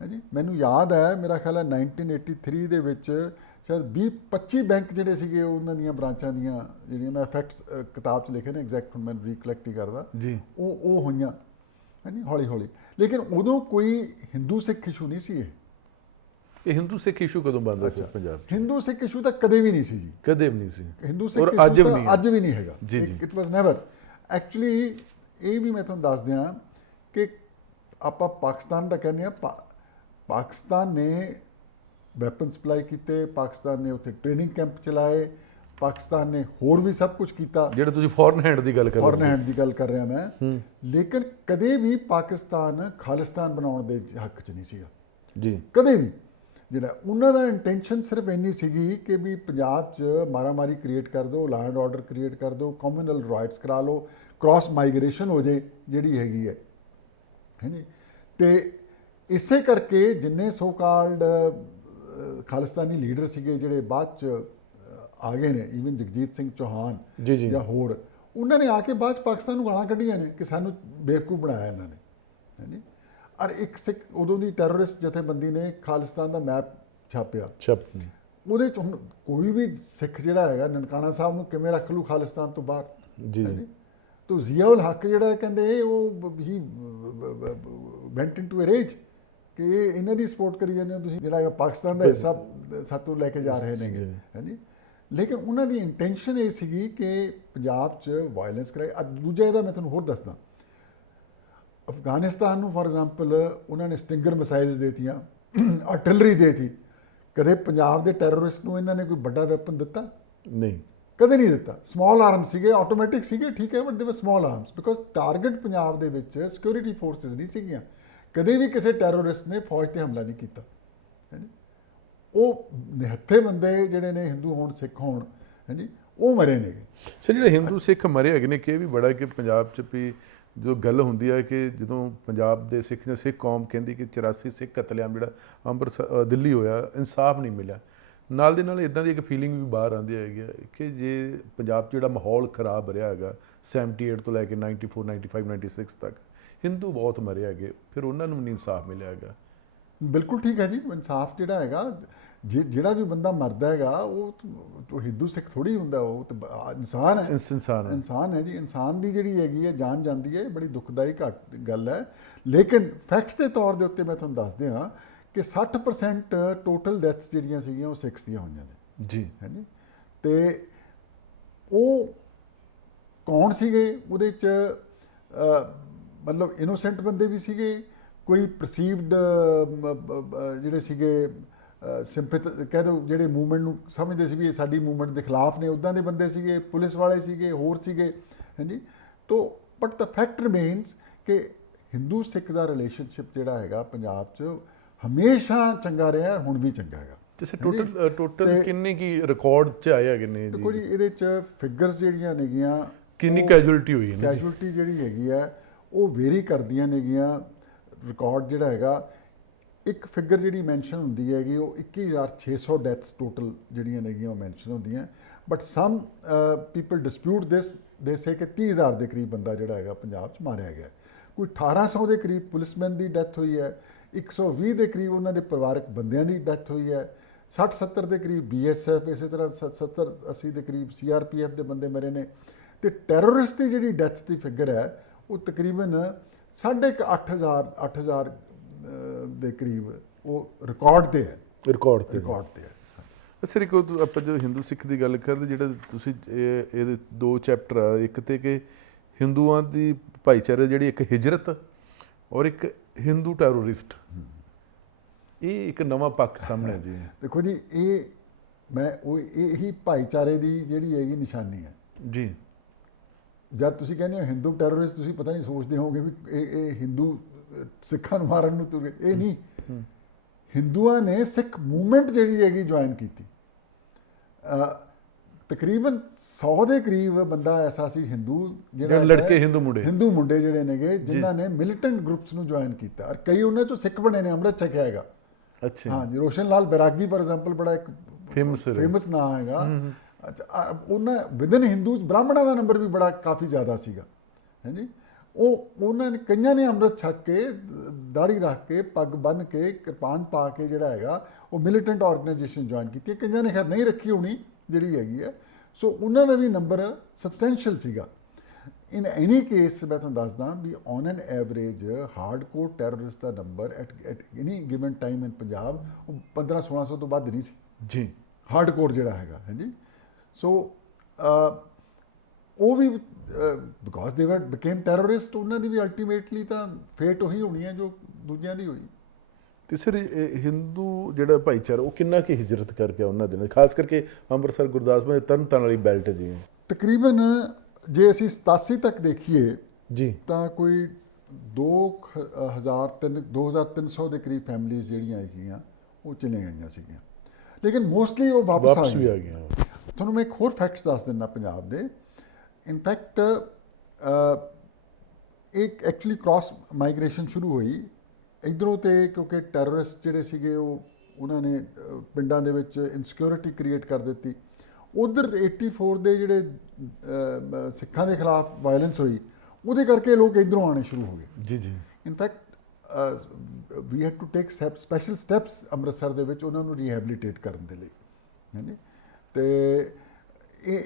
ਹਾਂਜੀ, ਮੈਨੂੰ ਯਾਦ ਹੈ, ਮੇਰਾ ਖਿਆਲ ਹੈ 1983 ਦੇ ਵਿੱਚ ਸ਼ਾਇਦ 20-25 ਬੈਂਕ ਜਿਹੜੇ ਸੀਗੇ ਉਹਨਾਂ ਦੀਆਂ ਬ੍ਰਾਂਚਾਂ ਦੀਆਂ ਜਿਹੜੀਆਂ ਮੈਂ ਫੈਕਟਸ ਕਿਤਾਬ 'ਚ ਲਿਖੇ ਨੇ, ਐਗਜ਼ੈਕਟ ਹੁਣ ਮੈਂ ਰੀਕਲੈਕਟ ਹੀ ਕਰਦਾ ਜੀ, ਉਹ ਹੋਈਆਂ। ਹਾਂਜੀ, ਹੌਲੀ ਹੌਲੀ। ਲੇਕਿਨ ਉਦੋਂ ਕੋਈ ਹਿੰਦੂ ਸਿੱਖ ਇਸ਼ੂ ਨਹੀਂ ਸੀ। ਇਹ ਹਿੰਦੂ ਸਿੱਖ ਇਸ਼ੂ ਕਦੋਂ ਬਣਦਾ ਸੀ ਪੰਜਾਬ 'ਚ? ਹਿੰਦੂ ਸਿੱਖ ਇਸ਼ੂ ਤਾਂ ਕਦੇ ਵੀ ਨਹੀਂ ਸੀ ਜੀ, ਕਦੇ ਵੀ ਨਹੀਂ ਸੀ। ਹਿੰਦੂ ਸਿੱਖ ਇਸ਼ੂ ਅੱਜ ਵੀ ਨਹੀਂ ਹੈਗਾ। ਜੀ ਜੀ, ਇਟ ਵਾਸ ਨੈਵਰ। ਐਕਚੁਅਲੀ ਇਹ ਵੀ ਮੈਂ ਤੁਹਾਨੂੰ ਦੱਸ ਦਿਆਂ ਕਿ ਆਪਾਂ ਪਾਕਿਸਤਾਨ ਦਾ ਕਹਿੰਦੇ ਆ, ਪਾਕਿਸਤਾਨ ਨੇ ਵੈਪਨ ਸਪਲਾਈ ਕੀਤੇ, ਪਾਕਿਸਤਾਨ ਨੇ ਉੱਥੇ ਟ੍ਰੇਨਿੰਗ ਕੈਂਪ ਚਲਾਏ, ਪਾਕਿਸਤਾਨ ਨੇ ਹੋਰ ਵੀ ਸਭ ਕੁਝ ਕੀਤਾ। ਜਿਹੜਾ ਤੁਸੀਂ ਫੋਰਨ ਹੈਂਡ ਦੀ ਗੱਲ ਕਰ ਰਹੇ ਹੋ, ਫੋਰਨ ਹੈਂਡ ਦੀ ਗੱਲ ਕਰ ਰਿਹਾ ਮੈਂ। ਲੇਕਿਨ ਕਦੇ ਵੀ ਪਾਕਿਸਤਾਨ ਖਾਲਿਸਤਾਨ ਬਣਾਉਣ ਦੇ ਹੱਕ 'ਚ ਨਹੀਂ ਸੀਗਾ ਜੀ, ਕਦੇ ਵੀ। ਜਿਹੜਾ ਉਹਨਾਂ ਦਾ ਇੰਟੈਂਸ਼ਨ ਸਿਰਫ ਇੰਨੀ ਸੀਗੀ ਕਿ ਵੀ ਪੰਜਾਬ 'ਚ ਮਾਰਾਮਾਰੀ ਕ੍ਰੀਏਟ ਕਰ ਦਿਓ, ਲਾ ਐਂਡ ਆਰਡਰ ਕ੍ਰੀਏਟ ਕਰ ਦਿਓ, ਕਮਿਊਨਲ ਰਾਈਟਸ ਕਰਾ ਲਓ, ਕ੍ਰਾਸ ਮਾਈਗ੍ਰੇਸ਼ਨ ਹੋ ਜੇ ਜਿਹੜੀ ਹੈਗੀ ਹੈ। ਹਾਂਜੀ, ਤੇ ਇਸੇ ਕਰਕੇ ਜਿੰਨੇ ਸੋ ਕਾਲਡ ਖਾਲਿਸਤਾਨੀ ਲੀਡਰ ਸੀਗੇ ਜਿਹੜੇ ਬਾਅਦ 'ਚ ਆ ਗਏ ਨੇ, ਈਵਨ ਜਗਜੀਤ ਸਿੰਘ ਚੌਹਾਨ ਜਾਂ ਹੋਰ, ਉਹਨਾਂ ਨੇ ਆ ਕੇ ਬਾਅਦ 'ਚ ਪਾਕਿਸਤਾਨ ਨੂੰ ਗਾਲਾਂ ਕੱਢੀਆਂ ਨੇ ਕਿ ਸਾਨੂੰ ਬੇਵਕੂਫ ਬਣਾਇਆ ਇਹਨਾਂ ਨੇ। ਹਾਂਜੀ, ਔਰ ਇੱਕ ਸਿੱਖ ਉਦੋਂ ਦੀ ਟੈਰਰਿਸਟ ਜਥੇਬੰਦੀ ਨੇ ਖਾਲਿਸਤਾਨ ਦਾ ਮੈਪ ਛਾਪਿਆ। ਉਹਦੇ ਚ ਹੁਣ ਕੋਈ ਵੀ ਸਿੱਖ ਜਿਹੜਾ ਹੈਗਾ ਨਨਕਾਣਾ ਸਾਹਿਬ ਨੂੰ ਕਿਵੇਂ ਰੱਖ ਲੂ ਖਾਲਿਸਤਾਨ ਤੋਂ ਬਾਹਰ ਜੀ। ਤੋ ਜ਼ਿਆਉਲ ਹੱਕ ਜਿਹੜਾ ਕਹਿੰਦੇ ਉਹ ਹੀ ਵੈਂਟ ਇਨਟੂ ਅ ਰੇਜ ਕਿ ਇਹਨਾਂ ਦੀ ਸਪੋਰਟ ਕਰੀ ਜਾਂਦੇ ਹੋ ਤੁਸੀਂ, ਜਿਹੜਾ ਹੈਗਾ ਪਾਕਿਸਤਾਨ ਦਾ ਹਿੱਸਾ ਸਾਤੋਂ ਲੈ ਕੇ ਜਾ ਰਹੇ ਨੇਗੇ, ਹਾਂਜੀ। ਲੇਕਿਨ ਉਹਨਾਂ ਦੀ ਇੰਟੈਂਸ਼ਨ ਇਹ ਸੀਗੀ ਕਿ ਪੰਜਾਬ 'ਚ ਵਾਇਲੈਂਸ ਕਰਾਏ। ਦੂਜਾ ਇਹਦਾ ਮੈਂ ਤੁਹਾਨੂੰ ਹੋਰ ਦੱਸਦਾ, ਅਫਗਾਨਿਸਤਾਨ ਨੂੰ ਫॉर ਐਗਜ਼ਾਮਪਲ ਉਹਨਾਂ ਨੇ ਸਟਿੰਗਰ ਮਿਸਾਈਲਸ ਦੇਤੀਆਂ, ਆਰਟਿਲਰੀ ਦੇਤੀ। ਕਦੇ ਪੰਜਾਬ ਦੇ ਟੈਰਰਿਸਟ ਨੂੰ ਇਹਨਾਂ ਨੇ ਕੋਈ ਵੱਡਾ ਵੈਪਨ ਦਿੱਤਾ? ਨਹੀਂ, ਕਦੇ ਨਹੀਂ ਦਿੱਤਾ। ਸਮਾਲ ਆਰਮਸ ਸੀਗੇ, ਆਟੋਮੈਟਿਕ ਸੀਗੇ, ਠੀਕ ਹੈ, ਬਟ ਦੇ ਵਰ small arms because target Punjab ਦੇ ਵਿੱਚ ਸਿਕਿਉਰਿਟੀ ਫੋਰਸਿਸ ਨਹੀਂ ਸੀਗੀਆਂ। ਕਦੇ ਵੀ ਕਿਸੇ ਟੈਰਰਿਸਟ ਨੇ ਫੌਜ ਤੇ ਹਮਲਾ ਨਹੀਂ ਕੀਤਾ, ਹਾਂਜੀ। ਉਹ ਨਿਹੱਥੇ ਬੰਦੇ ਜਿਹੜੇ ਨੇ ਹਿੰਦੂ ਹੋਣ ਸਿੱਖ ਹੋਣ, ਹਾਂਜੀ, ਉਹ ਮਰੇ ਨੇਗੇ। ਸਰ ਜਿਹੜੇ ਹਿੰਦੂ ਸਿੱਖ ਮਰੇ ਹੈਗੇ ਨੇ, ਕਿ ਇਹ ਵੀ ਬੜਾ ਕਿ ਪੰਜਾਬ 'ਚ ਵੀ ਜੋ ਗੱਲ ਹੁੰਦੀ ਹੈ ਕਿ ਜਦੋਂ ਪੰਜਾਬ ਦੇ ਸਿੱਖ ਜਾਂ ਸਿੱਖ ਕੌਮ ਕਹਿੰਦੀ ਕਿ 84 ਸਿੱਖ ਕਤਲੇਆਮ ਜਿਹੜਾ ਅੰਮ੍ਰਿਤਸਰ ਦਿੱਲੀ ਹੋਇਆ, ਇਨਸਾਫ ਨਹੀਂ ਮਿਲਿਆ, ਨਾਲ ਦੇ ਨਾਲ ਇਦਾਂ ਦੀ ਇੱਕ ਫੀਲਿੰਗ ਵੀ ਬਾਹਰ ਆਉਂਦੀ ਹੈਗੀ ਹੈ ਕਿ ਜੇ ਪੰਜਾਬ 'ਚ ਜਿਹੜਾ ਮਾਹੌਲ ਖਰਾਬ ਰਿਹਾ ਹੈਗਾ 78 ਤੋਂ ਲੈ ਕੇ 94, 95, 96 ਤੱਕ ਹਿੰਦੂ ਬਹੁਤ ਮਰੇ ਹੈਗੇ, ਫਿਰ ਉਹਨਾਂ ਨੂੰ ਨਹੀਂ ਇਨਸਾਫ ਮਿਲਿਆ ਹੈਗਾ। ਬਿਲਕੁਲ ਠੀਕ ਹੈ ਜੀ। ਇਨਸਾਫ ਜਿਹੜਾ ਹੈਗਾ, ਜਿਹੜਾ ਵੀ ਬੰਦਾ ਮਰਦਾ ਹੈਗਾ ਉਹ ਹਿੰਦੂ ਸਿੱਖ ਥੋੜੀ ਹੁੰਦਾ, ਉਹ ਤਾਂ ਇਨਸਾਨ ਹੈ। ਇਨਸਾਨ ਹੈ ਜੀ। ਇਨਸਾਨ ਦੀ ਜਿਹੜੀ ਹੈਗੀ ਹੈ ਜਾਨ ਜਾਂਦੀ ਹੈ, ਬੜੀ ਦੁਖਦਾਈ ਗੱਲ ਹੈ। ਲੇਕਿਨ ਫੈਕਟਸ ਦੇ ਤੌਰ ਦੇ ਉੱਤੇ ਮੈਂ ਤੁਹਾਨੂੰ ਦੱਸਦੇ ਹਾਂ ਕਿ 60% ਟੋਟਲ ਡੈਥਸ ਜਿਹੜੀਆਂ ਸੀਗੀਆਂ ਉਹ ਸਿੱਖਸ ਦੀਆਂ ਹੋਈਆਂ ਨੇ ਜੀ, ਹਾਂਜੀ। ਤੇ ਉਹ ਕੌਣ ਸੀਗੇ? ਉਹਦੇ 'ਚ ਮਤਲਬ ਇਨੋਸੈਂਟ ਬੰਦੇ ਵੀ ਸੀਗੇ, ਕੋਈ ਪਰਸੀਵਡ ਜਿਹੜੇ ਸੀਗੇ ਸਿੰਪੈਥ ਕਹਿ ਦਿਓ, ਜਿਹੜੇ ਮੂਵਮੈਂਟ ਨੂੰ ਸਮਝਦੇ ਸੀ ਵੀ ਇਹ ਸਾਡੀ ਮੂਵਮੈਂਟ ਦੇ ਖਿਲਾਫ ਨੇ, ਉੱਦਾਂ ਦੇ ਬੰਦੇ ਸੀਗੇ, ਪੁਲਿਸ ਵਾਲੇ ਸੀਗੇ, ਹੋਰ ਸੀਗੇ, ਹਾਂਜੀ। ਤੋ ਬਟ ਦ ਫੈਕਟ ਰਿਮੇਨਸ ਕਿ ਹਿੰਦੂ ਸਿੱਖ ਦਾ ਰਿਲੇਸ਼ਨਸ਼ਿਪ ਜਿਹੜਾ ਹੈਗਾ ਪੰਜਾਬ 'ਚ ਹਮੇਸ਼ਾ ਚੰਗਾ ਰਿਹਾ, ਹੁਣ ਵੀ ਚੰਗਾ ਹੈਗਾ। ਤੇ ਟੋਟਲ ਕਿੰਨੇ ਕੀ ਰਿਕਾਰਡ 'ਚ ਆਏ ਹੈਗੇ ਨੇ ਜੀ? ਦੇਖੋ ਜੀ, ਇਹਦੇ 'ਚ ਫਿਗਰਸ ਜਿਹੜੀਆਂ ਨੇਗੀਆਂ, ਕਿੰਨੀ ਕੈਜੁਅਲਟੀ ਹੋਈ ਹੈ? ਕੈਜੁਅਲਟੀ ਜਿਹੜੀ ਹੈਗੀ ਆ ਉਹ ਵੇਰੀ ਕਰਦੀਆਂ ਨੇਗੀਆਂ। ਰਿਕਾਰਡ ਜਿਹੜਾ ਹੈਗਾ, ਇੱਕ ਫਿਗਰ ਜਿਹੜੀ ਮੈਂਸ਼ਨ ਹੁੰਦੀ ਹੈਗੀ ਉਹ 21,600 ਡੈਥਸ ਟੋਟਲ ਜਿਹੜੀਆਂ ਨੇਗੀਆਂ ਉਹ ਮੈਂਸ਼ਨ ਹੁੰਦੀਆਂ। ਬਟ ਸਮ ਪੀਪਲ ਡਿਸਪਿਊਟ ਦਿਸ, ਦੇ ਸੇ ਕਿ 30,000 ਦੇ ਕਰੀਬ ਬੰਦਾ ਜਿਹੜਾ ਹੈਗਾ ਪੰਜਾਬ 'ਚ ਮਾਰਿਆ ਗਿਆ। ਕੋਈ 1800 ਦੇ ਕਰੀਬ ਪੁਲਿਸਮੈਨ ਦੀ ਡੈਥ ਹੋਈ ਹੈ, 120 ਦੇ ਕਰੀਬ ਉਹਨਾਂ ਦੇ ਪਰਿਵਾਰਕ ਬੰਦਿਆਂ ਦੀ ਡੈਥ ਹੋਈ ਹੈ, 60-70 ਦੇ ਕਰੀਬ BSF, ਇਸੇ ਤਰ੍ਹਾਂ 70-80 ਦੇ ਕਰੀਬ CRPF ਦੇ ਬੰਦੇ ਮਰੇ ਨੇ। ਤੇ ਟੈਰਰਿਸਟ ਦੀ ਜਿਹੜੀ ਡੈਥ ਦੀ ਫਿਗਰ ਹੈ ਉਹ ਤਕਰੀਬਨ 8,500 ਦੇ ਕਰੀਬ ਉਹ ਰਿਕਾਰਡ ਤੇ ਹੈ। ਰਿਕਾਰਡ ਤੇ ਹੈ। ਸਰ ਇੱਕ ਆਪਾਂ ਜੋ ਹਿੰਦੂ ਸਿੱਖ ਦੀ ਗੱਲ ਕਰਦੇ, ਜਿਹੜਾ ਤੁਸੀਂ ਇਹਦੇ 2 ਚੈਪਟਰ ਆ, ਇੱਕ ਤੇ ਕਿ ਹਿੰਦੂਆਂ ਦੀ ਭਾਈਚਾਰੇ ਜਿਹੜੀ ਇੱਕ ਹਿਜਰਤ ਔਰ ਇੱਕ ਹਿੰਦੂ ਟੈਰਰਿਸਟ, ਇਹ ਇੱਕ ਨਵਾਂ ਪੱਖ ਸਾਹਮਣੇ ਜੀ। ਦੇਖੋ ਜੀ, ਇਹੀ ਭਾਈਚਾਰੇ ਦੀ ਜਿਹੜੀ ਹੈਗੀ ਨਿਸ਼ਾਨੀ ਹੈ ਜੀ। ਜਦ ਤੁਸੀਂ ਕਹਿੰਦੇ ਹੋ ਹਿੰਦੂ ਟੈਰਰਿਸਟ, ਤੁਸੀਂ ਪਤਾ ਨਹੀਂ ਸੋਚਦੇ ਹੋਗੇ ਵੀ ਇਹ ਹਿੰਦੂ ਸਿੱਖਾਂ ਨੂੰ ਮਾਰਨ ਨੂੰ ਤੁਰੇ, ਇਹ ਨਹੀਂ। ਹਿੰਦੂਆਂ ਨੇ ਸਿੱਖ ਮੂਵਮੈਂਟ ਜਿਹੜੀ ਹੈਗੀ ਜੁਆਇਨ ਕੀਤੀ। ਤਕਰੀਬਨ 100 ਦੇ ਕਰੀਬ ਬੰਦਾ ਐਸਾ ਸੀ ਹਿੰਦੂ, ਜਿਹੜਾ ਲੜਕੇ ਹਿੰਦੂ ਮੁੰਡੇ ਜਿਹੜੇ ਨੇਗੇ ਜਿਨ੍ਹਾਂ ਨੇ ਮਿਲੀਟੈਂਟ ਗਰੁੱਪਸ ਨੂੰ ਜੁਆਇਨ ਕੀਤਾ, ਔਰ ਕਈ ਉਹਨਾਂ ਚੋਂ ਸਿੱਖ ਬਣੇ ਨੇ, ਅੰਮ੍ਰਿਤ ਛਕਿਆ ਹੈਗਾ। ਅੱਛਾ, ਹਾਂ ਜੀ। ਰੋਸ਼ਨ ਲਾਲ ਬੈਰਾਗੀ ਫॉर ਐਗਜ਼ਾਮਪਲ ਬੜਾ ਇੱਕ ਫੇਮਸ ਨਾਂ ਹੈਗਾ। ਅੱਛਾ, ਉਹਨਾਂ ਵਿਦਨ ਹਿੰਦੂਜ਼ ਬ੍ਰਾਹਮਣਾਂ ਦਾ ਨੰਬਰ ਵੀ ਬੜਾ ਕਾਫੀ ਜ਼ਿਆਦਾ ਸੀਗਾ, ਹਾਂਜੀ। ਉਹਨਾਂ ਨੇ ਕਈਆਂ ਨੇ ਅੰਮ੍ਰਿਤ ਛਕ ਕੇ, ਦਾੜੀ ਰੱਖ ਕੇ, ਪੱਗ ਬੰਨ੍ਹ ਕੇ, ਕਿਰਪਾਨ ਪਾ ਕੇ ਜਿਹੜਾ ਹੈਗਾ ਉਹ ਮਿਲੀਟੈਂਟ ਆਰਗੇਨਾਈਜੇਸ਼ਨ ਜੁਆਇਨ ਕੀਤੀ। ਕਈਆਂ ਨੇ ਖੈਰ ਨਹੀਂ ਰੱਖੀ ਹੋਣੀ ਜਿਹੜੀ ਹੈਗੀ ਹੈ। ਸੋ ਉਹਨਾਂ ਦਾ ਵੀ ਨੰਬਰ ਸਬਸਟੈਂਸ਼ੀਅਲ ਸੀਗਾ। ਇਨ ਐਨੀ ਕੇਸ ਮੈਂ ਤੁਹਾਨੂੰ ਦੱਸਦਾ we on an average hardcore terrorist ਦਾ number at any given time in Punjab ਉਹ 1500-1600 ਤੋਂ ਵੱਧ ਨਹੀਂ ਸੀ ਜੀ, ਹਾਰਡਕੋਰ ਜਿਹੜਾ ਹੈਗਾ, ਹਾਂਜੀ। ਸੋ ਉਹ ਵੀ ਬਿਕੋਜ਼ ਦੇ ਬਿਕੇਮ ਟੈਰਰਿਸਟ, ਉਹਨਾਂ ਦੀ ਵੀ ਅਲਟੀਮੇਟਲੀ ਤਾਂ ਫੇਟ ਉਹੀ ਹੋਣੀ ਹੈ ਜੋ ਦੂਜਿਆਂ ਦੀ ਹੋਈ। ਤੇ ਸਰ ਹਿੰਦੂ ਜਿਹੜਾ ਭਾਈਚਾਰਾ ਉਹ ਕਿੰਨਾ ਕੁ ਹਿਜਰਤ ਕਰਕੇ ਉਹਨਾਂ ਦੇ ਨਾਲ, ਖਾਸ ਕਰਕੇ ਅੰਮ੍ਰਿਤਸਰ, ਗੁਰਦਾਸਪੁਰ, ਤਰਨਤਾਰਨ ਵਾਲੀ ਬੈਲਟ ਜੀ? ਤਕਰੀਬਨ ਜੇ ਅਸੀਂ 87 ਤੱਕ ਦੇਖੀਏ ਜੀ ਤਾਂ ਕੋਈ 2300 ਦੇ ਕਰੀਬ ਫੈਮਿਲੀਜ਼ ਜਿਹੜੀਆਂ ਹੈਗੀਆਂ ਉਹ ਚਲੇ ਗਈਆਂ ਸੀਗੀਆਂ, ਲੇਕਿਨ ਮੋਸਟਲੀ ਉਹ ਵਾਪਸ ਵੀ ਆ ਗਈਆਂ। ਤੁਹਾਨੂੰ ਮੈਂ ਇੱਕ ਹੋਰ ਫੈਕਟਸ ਦੱਸ ਦਿੰਦਾ ਪੰਜਾਬ ਦੇ। ਇਨਫੈਕਟ ਇੱਕ ਐਕਚੁਅਲੀ ਕ੍ਰਾਸ ਮਾਈਗ੍ਰੇਸ਼ਨ ਸ਼ੁਰੂ ਹੋਈ ਇੱਧਰੋਂ, ਤੇ ਕਿਉਂਕਿ ਟੈਰਰਿਸਟ ਜਿਹੜੇ ਸੀਗੇ ਉਹਨਾਂ ਨੇ ਪਿੰਡਾਂ ਦੇ ਵਿੱਚ ਇਨਸਿਕਿਉਰਿਟੀ ਕ੍ਰੀਏਟ ਕਰ ਦਿੱਤੀ। ਉਧਰ 84 ਦੇ ਜਿਹੜੇ ਸਿੱਖਾਂ ਦੇ ਖਿਲਾਫ ਵਾਇਲੈਂਸ ਹੋਈ, ਉਹਦੇ ਕਰਕੇ ਲੋਕ ਇੱਧਰੋਂ ਆਉਣੇ ਸ਼ੁਰੂ ਹੋ ਗਏ। ਜੀ ਜੀ। In fact we had to take special steps Amritsar ਦੇ ਵਿੱਚ ਉਹਨਾਂ ਨੂੰ ਰੀਹੈਬਿਲਿਟੇਟ ਕਰਨ ਦੇ ਲਈ, ਹਾਂਜੀ। ਤੇ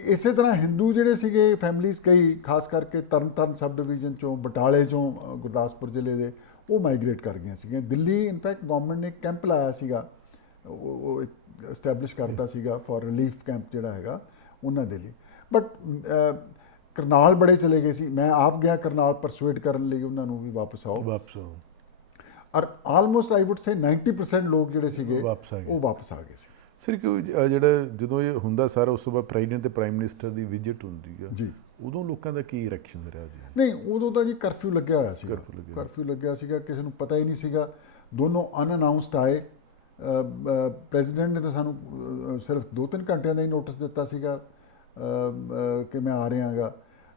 ਇਸੇ ਤਰ੍ਹਾਂ ਹਿੰਦੂ ਜਿਹੜੇ ਸੀਗੇ ਫੈਮਲੀਜ਼ ਕਈ, ਖਾਸ ਕਰਕੇ ਤਰਨਤਾਰਨ ਸਬ ਡਿਵੀਜ਼ਨ ਚੋਂ, ਬਟਾਲੇ ਚੋਂ, ਗੁਰਦਾਸਪੁਰ ਜ਼ਿਲ੍ਹੇ ਦੇ, ਉਹ ਮਾਈਗ੍ਰੇਟ ਕਰ ਗਈਆਂ ਸੀਗੀਆਂ ਦਿੱਲੀ। ਇਨਫੈਕਟ ਗਵਰਨਮੈਂਟ ਨੇ ਇੱਕ ਕੈਂਪ ਲਾਇਆ ਸੀਗਾ, ਉਹ ਇਸਟੈਬਲਿਸ਼ ਕਰਤਾ ਸੀਗਾ ਫॉर ਰਿਲੀਫ ਕੈਂਪ ਜਿਹੜਾ ਹੈਗਾ ਉਹਨਾਂ ਦੇ ਲਈ। ਬਟ ਕਰਨਾਲ ਬੜੇ ਚਲੇ ਗਏ ਸੀ, ਮੈਂ ਆਪ ਗਿਆ ਕਰਨਾਲ ਪਰਸੂਏਟ ਕਰਨ ਲਈ ਉਹਨਾਂ ਨੂੰ ਵੀ ਵਾਪਸ ਆਓ। ਔਰ ਆਲਮੋਸਟ ਆਈ ਵੁੱਡ ਸੇ 90% ਲੋਕ ਜਿਹੜੇ ਸੀਗੇ ਉਹ ਵਾਪਸ ਆ ਗਏ ਸੀ। ਸਰ ਕਿ ਜਿਹੜਾ ਜਦੋਂ ਇਹ ਹੁੰਦਾ ਸਾਰਾ, ਉਸ ਤੋਂ ਬਾਅਦ ਪ੍ਰੈਜ਼ੀਡੈਂਟ ਤੇ ਪ੍ਰਾਈਮ ਮਿਨਿਸਟਰ ਦੀ ਵਿਜ਼ਿਟ ਹੁੰਦੀ ਆ ਜੀ, ਉਦੋਂ ਲੋਕਾਂ ਦਾ ਕੀ ਰਿਐਕਸ਼ਨ ਰਿਹਾ ਜੀ? ਨਹੀਂ, ਉਦੋਂ ਤਾਂ ਜੀ ਕਰਫਿਊ ਲੱਗਿਆ ਹੋਇਆ ਸੀ, ਕਰਫਿਊ ਲੱਗਿਆ ਸੀਗਾ, ਕਿਸੇ ਨੂੰ ਪਤਾ ਹੀ ਨਹੀਂ ਸੀਗਾ। ਦੋਨੋਂ ਅਨਅਨਾਊਂਸਡ ਆਏ। ਪ੍ਰੈਜ਼ੀਡੈਂਟ ਨੇ ਤਾਂ ਸਾਨੂੰ ਸਿਰਫ 2-3 ਘੰਟਿਆਂ ਦਾ ਹੀ ਨੋਟਿਸ ਦਿੱਤਾ ਸੀਗਾ ਕਿ ਮੈਂ ਆ ਰਿਹਾ ਹੈਗਾ।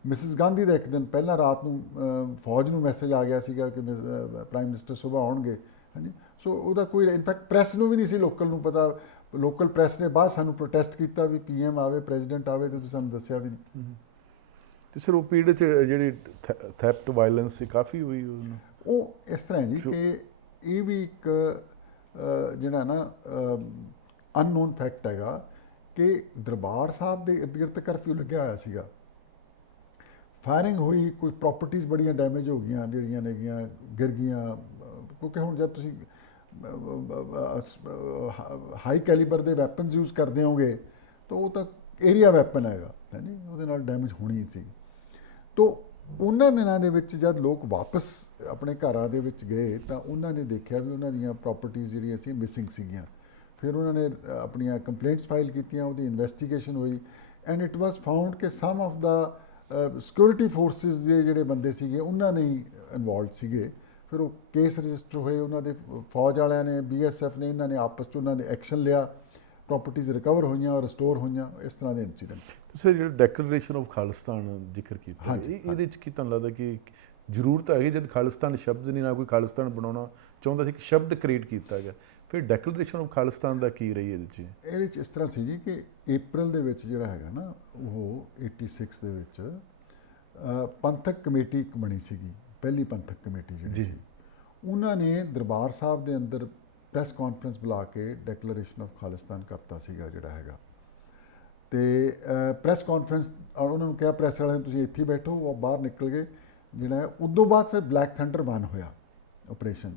ਮਿਸਿਸ ਗਾਂਧੀ ਦਾ ਇੱਕ ਦਿਨ ਪਹਿਲਾਂ ਰਾਤ ਨੂੰ ਫੌਜ ਨੂੰ ਮੈਸੇਜ ਆ ਗਿਆ ਸੀਗਾ ਕਿ ਪ੍ਰਾਈਮ ਮਿਨਿਸਟਰ ਸੁਬਾਹ ਆਉਣਗੇ, ਹਾਂਜੀ। ਸੋ ਉਹਦਾ ਕੋਈ, ਇਨਫੈਕਟ ਪ੍ਰੈਸ ਨੂੰ ਵੀ ਨਹੀਂ ਸੀ, ਲੋਕਲ ਨੂੰ ਪਤਾ। ਲੋਕਲ ਪ੍ਰੈਸ ਨੇ ਬਾਅਦ ਸਾਨੂੰ ਪ੍ਰੋਟੈਸਟ ਕੀਤਾ ਵੀ PM ਆਵੇ, ਪ੍ਰੈਜ਼ੀਡੈਂਟ ਆਵੇ, ਤੇ ਤੁਸੀਂ ਸਾਨੂੰ ਦੱਸਿਆ ਵੀ ਨਹੀਂ। ਤੇ ਸਰ ਉਹ ਪੀਰੀਅਡ 'ਚ ਜਿਹੜੀ ਥੈਫਟ ਵਾਇਲੈਂਸ ਸੀ ਕਾਫੀ ਹੋਈ ਉਹ ਇਸ ਤਰ੍ਹਾਂ ਜੀ ਕਿ ਇਹ ਵੀ ਇੱਕ ਜਿਹੜਾ ਨਾ ਅਨਨੋਨ ਫੈਕਟ ਹੈਗਾ ਕਿ ਦਰਬਾਰ ਸਾਹਿਬ ਦੇ ਇਰਦ ਗਿਰਦ ਕਰਫਿਊ ਲੱਗਿਆ ਹੋਇਆ ਸੀਗਾ। ਫਾਇਰਿੰਗ ਹੋਈ, ਕੋਈ ਪ੍ਰਾਪਰਟੀਆਂ ਬੜੀਆਂ ਡੈਮੇਜ ਹੋ ਗਈਆਂ, ਜਿਹੜੀਆਂ ਨੇਗੀਆਂ ਗਿਰ ਗਈਆਂ, ਕਿਉਂਕਿ ਹੁਣ ਜਦ ਤੁਸੀਂ ਹਾਈ ਕੈਲੀਬਰ ਦੇ ਵੈਪਨਸ ਯੂਜ਼ ਕਰਦੇ ਹੋਗੇ ਤਾਂ ਉਹ ਤਾਂ ਏਰੀਆ ਵੈਪਨ ਹੈਗਾ, ਹਾਂਜੀ, ਉਹਦੇ ਨਾਲ ਡੈਮੇਜ ਹੋਣੀ ਸੀ। ਤੋ ਉਹਨਾਂ ਦਿਨਾਂ ਦੇ ਵਿੱਚ ਜਦ ਲੋਕ ਵਾਪਸ ਆਪਣੇ ਘਰਾਂ ਦੇ ਵਿੱਚ ਗਏ ਤਾਂ ਉਹਨਾਂ ਨੇ ਦੇਖਿਆ ਵੀ ਉਹਨਾਂ ਦੀਆਂ ਪ੍ਰਾਪਰਟੀਆਂ ਜਿਹੜੀਆਂ ਸੀ ਮਿਸਿੰਗ ਸੀਗੀਆਂ। ਫਿਰ ਉਹਨਾਂ ਨੇ ਆਪਣੀਆਂ ਕੰਪਲੇਂਟਸ ਫਾਈਲ ਕੀਤੀਆਂ, ਉਹਦੀ ਇਨਵੈਸਟੀਗੇਸ਼ਨ ਹੋਈ, ਐਂਡ ਇਟ ਵਾਸ ਫਾਊਂਡ ਕਿ some of the security forces ਦੇ ਜਿਹੜੇ ਬੰਦੇ ਸੀਗੇ ਉਹਨਾਂ ਨੇ ਹੀ ਇਨਵੋਲਵਡ ਸੀਗੇ। ਫਿਰ ਉਹ ਕੇਸ ਰਜਿਸਟਰ ਹੋਏ, ਉਹਨਾਂ ਦੇ ਫੌਜ ਵਾਲਿਆਂ ਨੇ, BSF ਨੇ, ਇਹਨਾਂ ਨੇ ਆਪਸ 'ਚ ਉਹਨਾਂ ਨੇ ਐਕਸ਼ਨ ਲਿਆ, ਪ੍ਰਾਪਰਟੀਆਂ ਰਿਕਵਰ ਹੋਈਆਂ, ਰਿਸਟੋਰ ਹੋਈਆਂ, ਇਸ ਤਰ੍ਹਾਂ ਦੇ ਇੰਸੀਡੈਂਟ। ਸਰ ਜਿਹੜਾ ਡੈਕਲੇਰੇਸ਼ਨ ਆਫ ਖਾਲਿਸਤਾਨ ਜ਼ਿਕਰ ਕੀਤਾ, ਇਹਦੇ 'ਚ ਕੀ ਤੁਹਾਨੂੰ ਲੱਗਦਾ ਕਿ ਜ਼ਰੂਰਤ ਹੈਗੀ? ਜਦ ਖਾਲਿਸਤਾਨ ਸ਼ਬਦ ਨਹੀਂ, ਨਾ ਕੋਈ ਖਾਲਿਸਤਾਨ ਬਣਾਉਣਾ ਚਾਹੁੰਦਾ ਸੀ, ਕਿ ਸ਼ਬਦ ਕ੍ਰੀਏਟ ਕੀਤਾ ਗਿਆ, ਫਿਰ ਡੈਕਲੇਰੇਸ਼ਨ ਆਫ ਖਾਲਿਸਤਾਨ ਦਾ ਕੀ ਰਹੀ ਇਹਦੇ 'ਚ? ਇਹਦੇ 'ਚ ਇਸ ਤਰ੍ਹਾਂ ਸੀ ਜੀ ਕਿ April ਦੇ ਵਿੱਚ ਜਿਹੜਾ ਹੈਗਾ ਨਾ, ਉਹ 86 ਦੇ ਵਿੱਚ ਪੰਥਕ ਕਮੇਟੀ ਇੱਕ ਬਣੀ ਸੀਗੀ, ਪਹਿਲੀ ਪੰਥਕ ਕਮੇਟੀ ਜਿਹੜੀ ਸੀ, ਉਹਨਾਂ ਨੇ ਦਰਬਾਰ ਸਾਹਿਬ ਦੇ ਅੰਦਰ ਪ੍ਰੈਸ ਕਾਨਫਰੰਸ ਬੁਲਾ ਕੇ ਡੈਕਲੇਰੇਸ਼ਨ ਆਫ ਖਾਲਿਸਤਾਨ ਕਰਤਾ ਸੀਗਾ ਜਿਹੜਾ ਹੈਗਾ। ਤੇ ਪ੍ਰੈਸ ਕਾਨਫਰੰਸ, ਔਰ ਉਹਨਾਂ ਨੂੰ ਕਿਹਾ ਪ੍ਰੈਸ ਵਾਲਿਆਂ ਨੂੰ ਤੁਸੀਂ ਇੱਥੇ ਬੈਠੋ, ਉਹ ਬਾਹਰ ਨਿਕਲ ਗਏ ਜਿਹੜਾ ਹੈ। ਉਦੋਂ ਬਾਅਦ ਫਿਰ ਬਲੈਕ ਥੰਡਰ 1 ਹੋਇਆ ਆਪਰੇਸ਼ਨ।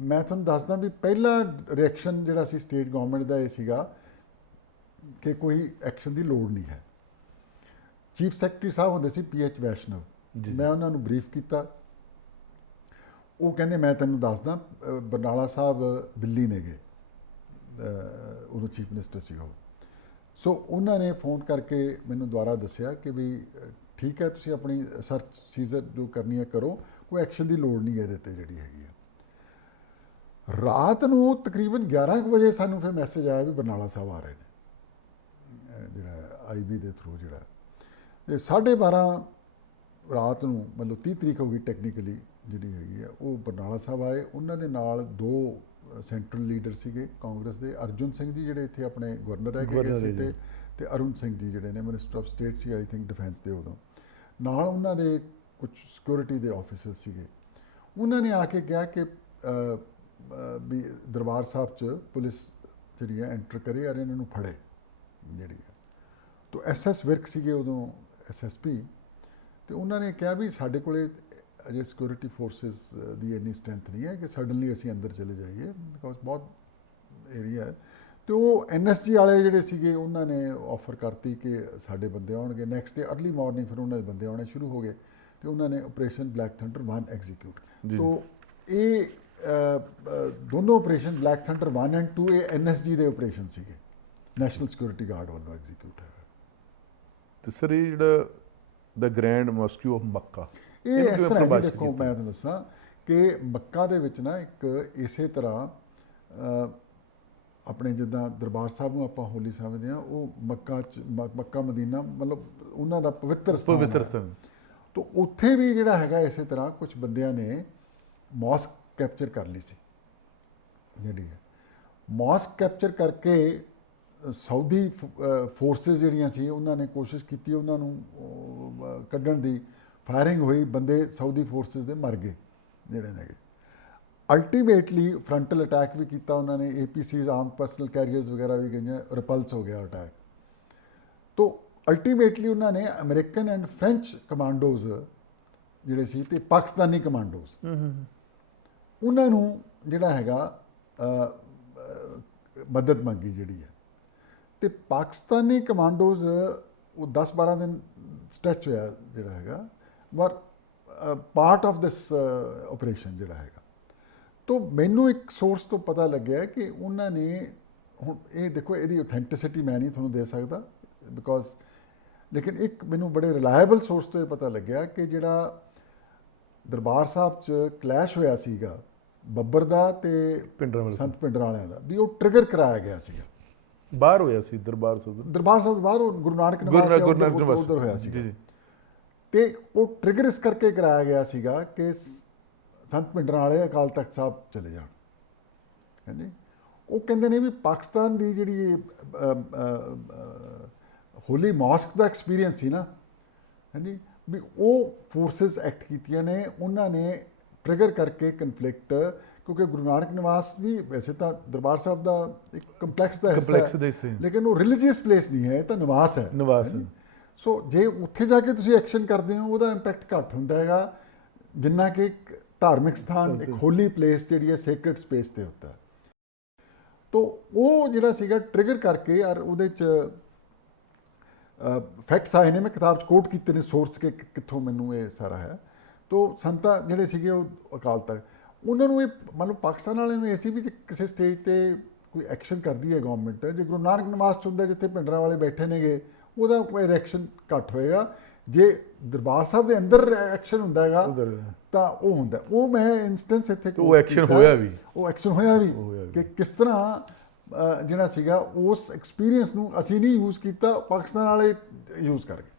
ਮੈਂ ਤੁਹਾਨੂੰ ਦੱਸਦਾ ਵੀ ਪਹਿਲਾ ਰਿਐਕਸ਼ਨ ਜਿਹੜਾ ਸੀ ਸਟੇਟ ਗਵਰਨਮੈਂਟ ਦਾ ਇਹ ਸੀਗਾ ਕਿ ਕੋਈ ਐਕਸ਼ਨ ਦੀ ਲੋੜ ਨਹੀਂ ਹੈ। ਚੀਫ ਸੈਕਟਰੀ ਸਾਹਿਬ ਹੁੰਦੇ ਸੀ PH ਵੈਸ਼ਨਵ, ਮੈਂ ਉਹਨਾਂ ਨੂੰ ਬਰੀਫ ਕੀਤਾ। ਉਹ ਕਹਿੰਦੇ ਮੈਂ ਤੈਨੂੰ ਦੱਸਦਾ, ਬਰਨਾਲਾ ਸਾਹਿਬ ਦਿੱਲੀ ਨੇਗੇ, ਉਦੋਂ ਚੀਫ ਮਿਨਿਸਟਰ ਸੀ ਉਹ। ਸੋ ਉਹਨਾਂ ਨੇ ਫੋਨ ਕਰਕੇ ਮੈਨੂੰ ਦੁਬਾਰਾ ਦੱਸਿਆ ਕਿ ਵੀ ਠੀਕ ਹੈ, ਤੁਸੀਂ ਆਪਣੀ ਸਰਚ ਸੀਜ਼ਰ ਜੋ ਕਰਨੀ ਹੈ ਕਰੋ, ਕੋਈ ਐਕਸ਼ਨ ਦੀ ਲੋੜ ਨਹੀਂ ਇਹਦੇ 'ਤੇ ਜਿਹੜੀ ਹੈਗੀ ਆ। ਰਾਤ ਨੂੰ ਤਕਰੀਬਨ 11 ਕੁ ਵਜੇ ਸਾਨੂੰ ਫਿਰ ਮੈਸੇਜ ਆਇਆ ਵੀ ਬਰਨਾਲਾ ਸਾਹਿਬ ਆ ਰਹੇ ਨੇ, ਜਿਹੜਾ IB ਦੇ ਥਰੂ ਜਿਹੜਾ। ਤੇ 12:30 ਰਾਤ ਨੂੰ, ਮਤਲਬ 30 ਤਰੀਕ ਹੋ ਗਈ ਟੈਕਨੀਕਲੀ ਜਿਹੜੀ ਹੈਗੀ ਆ, ਉਹ ਬਰਨਾਲਾ ਸਾਹਿਬ ਆਏ। ਉਹਨਾਂ ਦੇ ਨਾਲ 2 ਸੈਂਟਰਲ ਲੀਡਰ ਸੀਗੇ ਕਾਂਗਰਸ ਦੇ, ਅਰਜੁਨ ਸਿੰਘ ਜੀ ਜਿਹੜੇ ਇੱਥੇ ਆਪਣੇ ਗਵਰਨਰ ਹੈਗੇ ਸੀ, ਤੇ ਅਰੁਣ ਸਿੰਘ ਜੀ ਜਿਹੜੇ ਨੇ minister of state C, I think defence ਦੇ ਉਦੋਂ। ਨਾਲ ਉਹਨਾਂ ਦੇ ਕੁਝ ਸਿਕਿਉਰਿਟੀ ਦੇ ਆਫਿਸਰ ਸੀਗੇ। ਉਹਨਾਂ ਨੇ ਆ ਕੇ ਕਿਹਾ ਕਿ ਵੀ ਦਰਬਾਰ ਸਾਹਿਬ 'ਚ ਪੁਲਿਸ ਜਿਹੜੀ ਹੈ ਐਂਟਰ ਕਰੇ ਔਰ ਇਹਨਾਂ ਨੂੰ ਫੜੇ ਜਿਹੜੀ ਹੈ। ਤੋ SS ਵਿਰਕ ਸੀਗੇ ਉਦੋਂ SSP, ਤੇ ਉਹਨਾਂ ਨੇ ਕਿਹਾ ਵੀ ਸਾਡੇ ਕੋਲੇ ਅਜੇ ਸਿਕਿਉਰਿਟੀ ਫੋਰਸਿਸ ਦੀ ਇੰਨੀ ਸਟਰੈਂਥ ਨਹੀਂ ਹੈ ਕਿ ਸਡਨਲੀ ਅਸੀਂ ਅੰਦਰ ਚਲੇ ਜਾਈਏ, ਬਿਕੋਜ਼ ਬਹੁਤ ਏਰੀਆ ਹੈ। ਤੇ ਉਹ NSG ਵਾਲੇ ਜਿਹੜੇ ਸੀਗੇ ਉਹਨਾਂ ਨੇ ਆਫਰ ਕਰਤੀ ਕਿ ਸਾਡੇ ਬੰਦੇ ਆਉਣਗੇ। ਨੈਕਸਟ ਡੇ ਅਰਲੀ ਮਾਰਨਿੰਗ ਫਿਰ ਉਹਨਾਂ ਦੇ ਬੰਦੇ ਆਉਣੇ ਸ਼ੁਰੂ ਹੋ ਗਏ ਤੇ ਉਹਨਾਂ ਨੇ ਆਪਰੇਸ਼ਨ ਬਲੈਕ ਥੰਡਰ 1 ਐਗਜ਼ੀਕਿਊਟ। ਸੋ ਇਹ ਦੋਨੋਂ ਆਪਰੇਸ਼ਨ ਬਲੈਕ ਥੰਡਰ 1 ਐਂਡ 2 ਇਹ NSG ਦੇ ਆਪਰੇਸ਼ਨ ਸੀਗੇ, ਨੈਸ਼ਨਲ ਸਿਕਿਉਰਿਟੀ ਗਾਰਡ ਵੱਲੋਂ ਐਗਜ਼ੀਕਿਊਟ ਹੋਇਆ। ਤੇ ਸਰ ਇਹ ਜਿਹੜਾ ਦ ਗ੍ਰੈਂਡ ਮਸਕਿਊ ਆਫ ਮੱਕਾ, ਇਹ ਇਸ ਤਰ੍ਹਾਂ ਦੇਖੋ, ਮੈਂ ਤੁਹਾਨੂੰ ਦੱਸਾਂ ਕਿ ਮੱਕਾ ਦੇ ਵਿੱਚ ਨਾ ਇੱਕ ਇਸੇ ਤਰ੍ਹਾਂ ਆਪਣੇ ਜਿੱਦਾਂ ਦਰਬਾਰ ਸਾਹਿਬ ਨੂੰ ਆਪਾਂ ਹੋਲੀ ਸਮਝਦੇ ਹਾਂ, ਉਹ ਮੱਕਾ ਮਦੀਨਾ ਮਤਲਬ ਉਹਨਾਂ ਦਾ ਪਵਿੱਤਰ ਸਥਾਨ। ਤਾਂ ਉੱਥੇ ਵੀ ਜਿਹੜਾ ਹੈਗਾ ਇਸੇ ਤਰ੍ਹਾਂ ਕੁਝ ਬੰਦਿਆਂ ਨੇ ਮੌਸਕ ਕੈਪਚਰ ਕਰ ਲਈ ਸੀ ਜਿਹੜੀ ਹੈ। ਮੌਸਕ ਕੈਪਚਰ ਕਰਕੇ ਸਾਊਦੀ ਫੋਰਸਿਸ ਜਿਹੜੀਆਂ ਸੀ ਉਹਨਾਂ ਨੇ ਕੋਸ਼ਿਸ਼ ਕੀਤੀ ਉਹਨਾਂ ਨੂੰ ਕੱਢਣ ਦੀ, ਫਾਇਰਿੰਗ ਹੋਈ, ਬੰਦੇ ਸਾਊਦੀ ਫੋਰਸਿਸ ਦੇ ਮਰ ਗਏ ਜਿਹੜੇ ਨੇਗੇ। ਅਲਟੀਮੇਟਲੀ ਫਰੰਟਲ ਅਟੈਕ ਵੀ ਕੀਤਾ ਉਹਨਾਂ ਨੇ, APCs ਆਰਮ ਪਰਸਨਲ ਕੈਰੀਅਰਸ ਵਗੈਰਾ ਵੀ ਗਈਆਂ, ਰਿਪਲਸ ਹੋ ਗਿਆ ਅਟੈਕ। ਤੋ ਅਲਟੀਮੇਟਲੀ ਉਹਨਾਂ ਨੇ ਅਮਰੀਕਨ ਐਂਡ ਫ੍ਰੈਂਚ ਕਮਾਂਡੋਜ਼ ਜਿਹੜੇ ਸੀ ਤੇ ਪਾਕਿਸਤਾਨੀ ਕਮਾਂਡੋਜ਼ ਉਹਨਾਂ ਨੂੰ ਜਿਹੜਾ ਹੈਗਾ ਮਦਦ ਮੰਗੀ ਜਿਹੜੀ ਹੈ। ਤੇ ਪਾਕਿਸਤਾਨੀ ਕਮਾਂਡੋਜ਼ ਉਹ 10-12 ਦਿਨ ਸਟ੍ਰੈਚ ਹੋਇਆ ਜਿਹੜਾ ਹੈਗਾ, ਵਰ ਪਾਰਟ ਆਫ ਦਿਸ ਆਪਰੇਸ਼ਨ ਜਿਹੜਾ ਹੈਗਾ। ਤੋ ਮੈਨੂੰ ਇੱਕ ਸੋਰਸ ਤੋਂ ਪਤਾ ਲੱਗਿਆ ਕਿ ਉਹਨਾਂ ਨੇ, ਹੁਣ ਇਹ ਦੇਖੋ ਇਹਦੀ ਆਥੈਂਟਿਸਿਟੀ ਮੈਂ ਨਹੀਂ ਤੁਹਾਨੂੰ ਦੇ ਸਕਦਾ ਬਿਕੋਜ਼, ਲੇਕਿਨ ਇੱਕ ਮੈਨੂੰ ਬੜੇ ਰਿਲਾਇਬਲ ਸੋਰਸ ਤੋਂ ਇਹ ਪਤਾ ਲੱਗਿਆ ਕਿ ਜਿਹੜਾ ਦਰਬਾਰ ਸਾਹਿਬ 'ਚ ਕਲੈਸ਼ ਹੋਇਆ ਸੀਗਾ ਬੱਬਰ ਦਾ ਤੇ ਸੰਤ ਭਿੰਡਰਾਂ ਵਾਲਿਆਂ ਦਾ, ਵੀ ਉਹ ਟ੍ਰਿਗਰ ਕਰਾਇਆ ਗਿਆ ਸੀਗਾ। ਬਾਹਰ ਹੋਇਆ ਸੀ ਦਰਬਾਰ ਸਾਹਿਬ ਬਾਹਰ ਉਹ ਗੁਰੂ ਨਾਨਕ ਨਿਵਾਸ ਉੱਧਰ ਹੋਇਆ ਸੀ ਜੀ। ਤੇ ਉਹ ਟ੍ਰਿਗਰ ਇਸ ਕਰਕੇ ਕਰਾਇਆ ਗਿਆ ਸੀਗਾ ਕਿ ਸੰਤ ਭਿੰਡਰਾਂ ਵਾਲੇ ਅਕਾਲ ਤਖਤ ਸਾਹਿਬ ਚਲੇ ਜਾਣ। ਹਾਂਜੀ, ਉਹ ਕਹਿੰਦੇ ਨੇ ਵੀ ਪਾਕਿਸਤਾਨ ਦੀ ਜਿਹੜੀ ਹੋਲੀ ਮੌਸਕ ਦਾ ਐਕਸਪੀਰੀਅੰਸ ਸੀ ਨਾ, ਹਾਂਜੀ, ਵੀ ਉਹ ਫੋਰਸਿਸ ਐਕਟ ਕੀਤੀਆਂ ਨੇ ਉਹਨਾਂ ਨੇ ਟ੍ਰਿਗਰ ਕਰਕੇ ਕਨਫਲਿਕਟ, ਕਿਉਂਕਿ ਗੁਰੂ ਨਾਨਕ ਨਿਵਾਸ ਵੀ ਵੈਸੇ ਤਾਂ ਦਰਬਾਰ ਸਾਹਿਬ ਦਾ ਇੱਕ ਕੰਪਲੈਕਸ ਦਾ ਹਿੱਸਾ ਹੈ, ਲੇਕਿਨ ਉਹ ਰਿਲੀਜੀਅਸ ਪਲੇਸ ਨਹੀਂ ਹੈ, ਇਹ ਤਾਂ ਨਿਵਾਸ ਹੈ। ਸੋ ਜੇ ਉੱਥੇ ਜਾ ਕੇ ਤੁਸੀਂ ਐਕਸ਼ਨ ਕਰਦੇ ਹੋ ਉਹਦਾ ਇੰਪੈਕਟ ਘੱਟ ਹੁੰਦਾ ਹੈਗਾ ਜਿੰਨਾ ਕਿ ਇੱਕ ਧਾਰਮਿਕ ਸਥਾਨ, ਇੱਕ ਹੋਲੀ ਪਲੇਸ ਜਿਹੜੀ ਹੈ ਸੇਕਰਡ ਸਪੇਸ ਤੇ ਹੁੰਦਾ ਹੈ। ਤੋ ਉਹ ਜਿਹੜਾ ਸੀਗਾ ਟ੍ਰਿਗਰ ਕਰਕੇ, ਔਰ ਉਹਦੇ 'ਚ ਫੈਕਟਸ ਆਏ ਨੇ, ਮੈਂ ਕਿਤਾਬ 'ਚ ਕੋਟ ਕੀਤੇ ਨੇ ਸੋਰਸ ਕੇ ਕਿੱਥੋਂ ਮੈਨੂੰ ਇਹ ਸਾਰਾ ਹੈ। ਤੋ ਸੰਤਾ ਜਿਹੜੇ ਸੀਗੇ ਉਹ ਅਕਾਲ ਤਖਤ, ਉਹਨਾਂ ਨੂੰ ਇਹ ਮੰਨ ਲਓ ਪਾਕਿਸਤਾਨ ਵਾਲਿਆਂ ਨੂੰ ਇਹ ਸੀ ਵੀ ਜੇ ਕਿਸੇ ਸਟੇਜ ਤੇ ਕੋਈ ਐਕਸ਼ਨ ਕਰਦੀ ਹੈ ਗਵਰਨਮੈਂਟ, ਜੇ ਗੁਰੂ ਨਾਨਕ ਨਿਵਾਸ 'ਚ ਹੁੰਦਾ ਜਿੱਥੇ ਭਿੰਡਰਾਂ ਵਾਲੇ ਬੈਠੇ ਨੇਗੇ, ਉਹਦਾ ਕੋਈ ਰਿਐਕਸ਼ਨ ਘੱਟ ਹੋਏਗਾ। ਜੇ ਦਰਬਾਰ ਸਾਹਿਬ ਦੇ ਅੰਦਰ ਐਕਸ਼ਨ ਹੁੰਦਾ ਹੈਗਾ ਤਾਂ ਉਹ ਹੁੰਦਾ। ਉਹ ਮੈਂ ਇੰਸਟੈਂਸ ਇੱਥੇ ਉਹ ਐਕਸ਼ਨ ਹੋਇਆ ਵੀ ਕਿ ਕਿਸ ਤਰ੍ਹਾਂ ਜਿਹੜਾ ਸੀਗਾ ਉਸ ਐਕਸਪੀਰੀਅੰਸ ਨੂੰ ਅਸੀਂ ਨਹੀਂ ਯੂਜ਼ ਕੀਤਾ, ਪਾਕਿਸਤਾਨ ਵਾਲੇ ਯੂਜ਼ ਕਰ ਗਏ।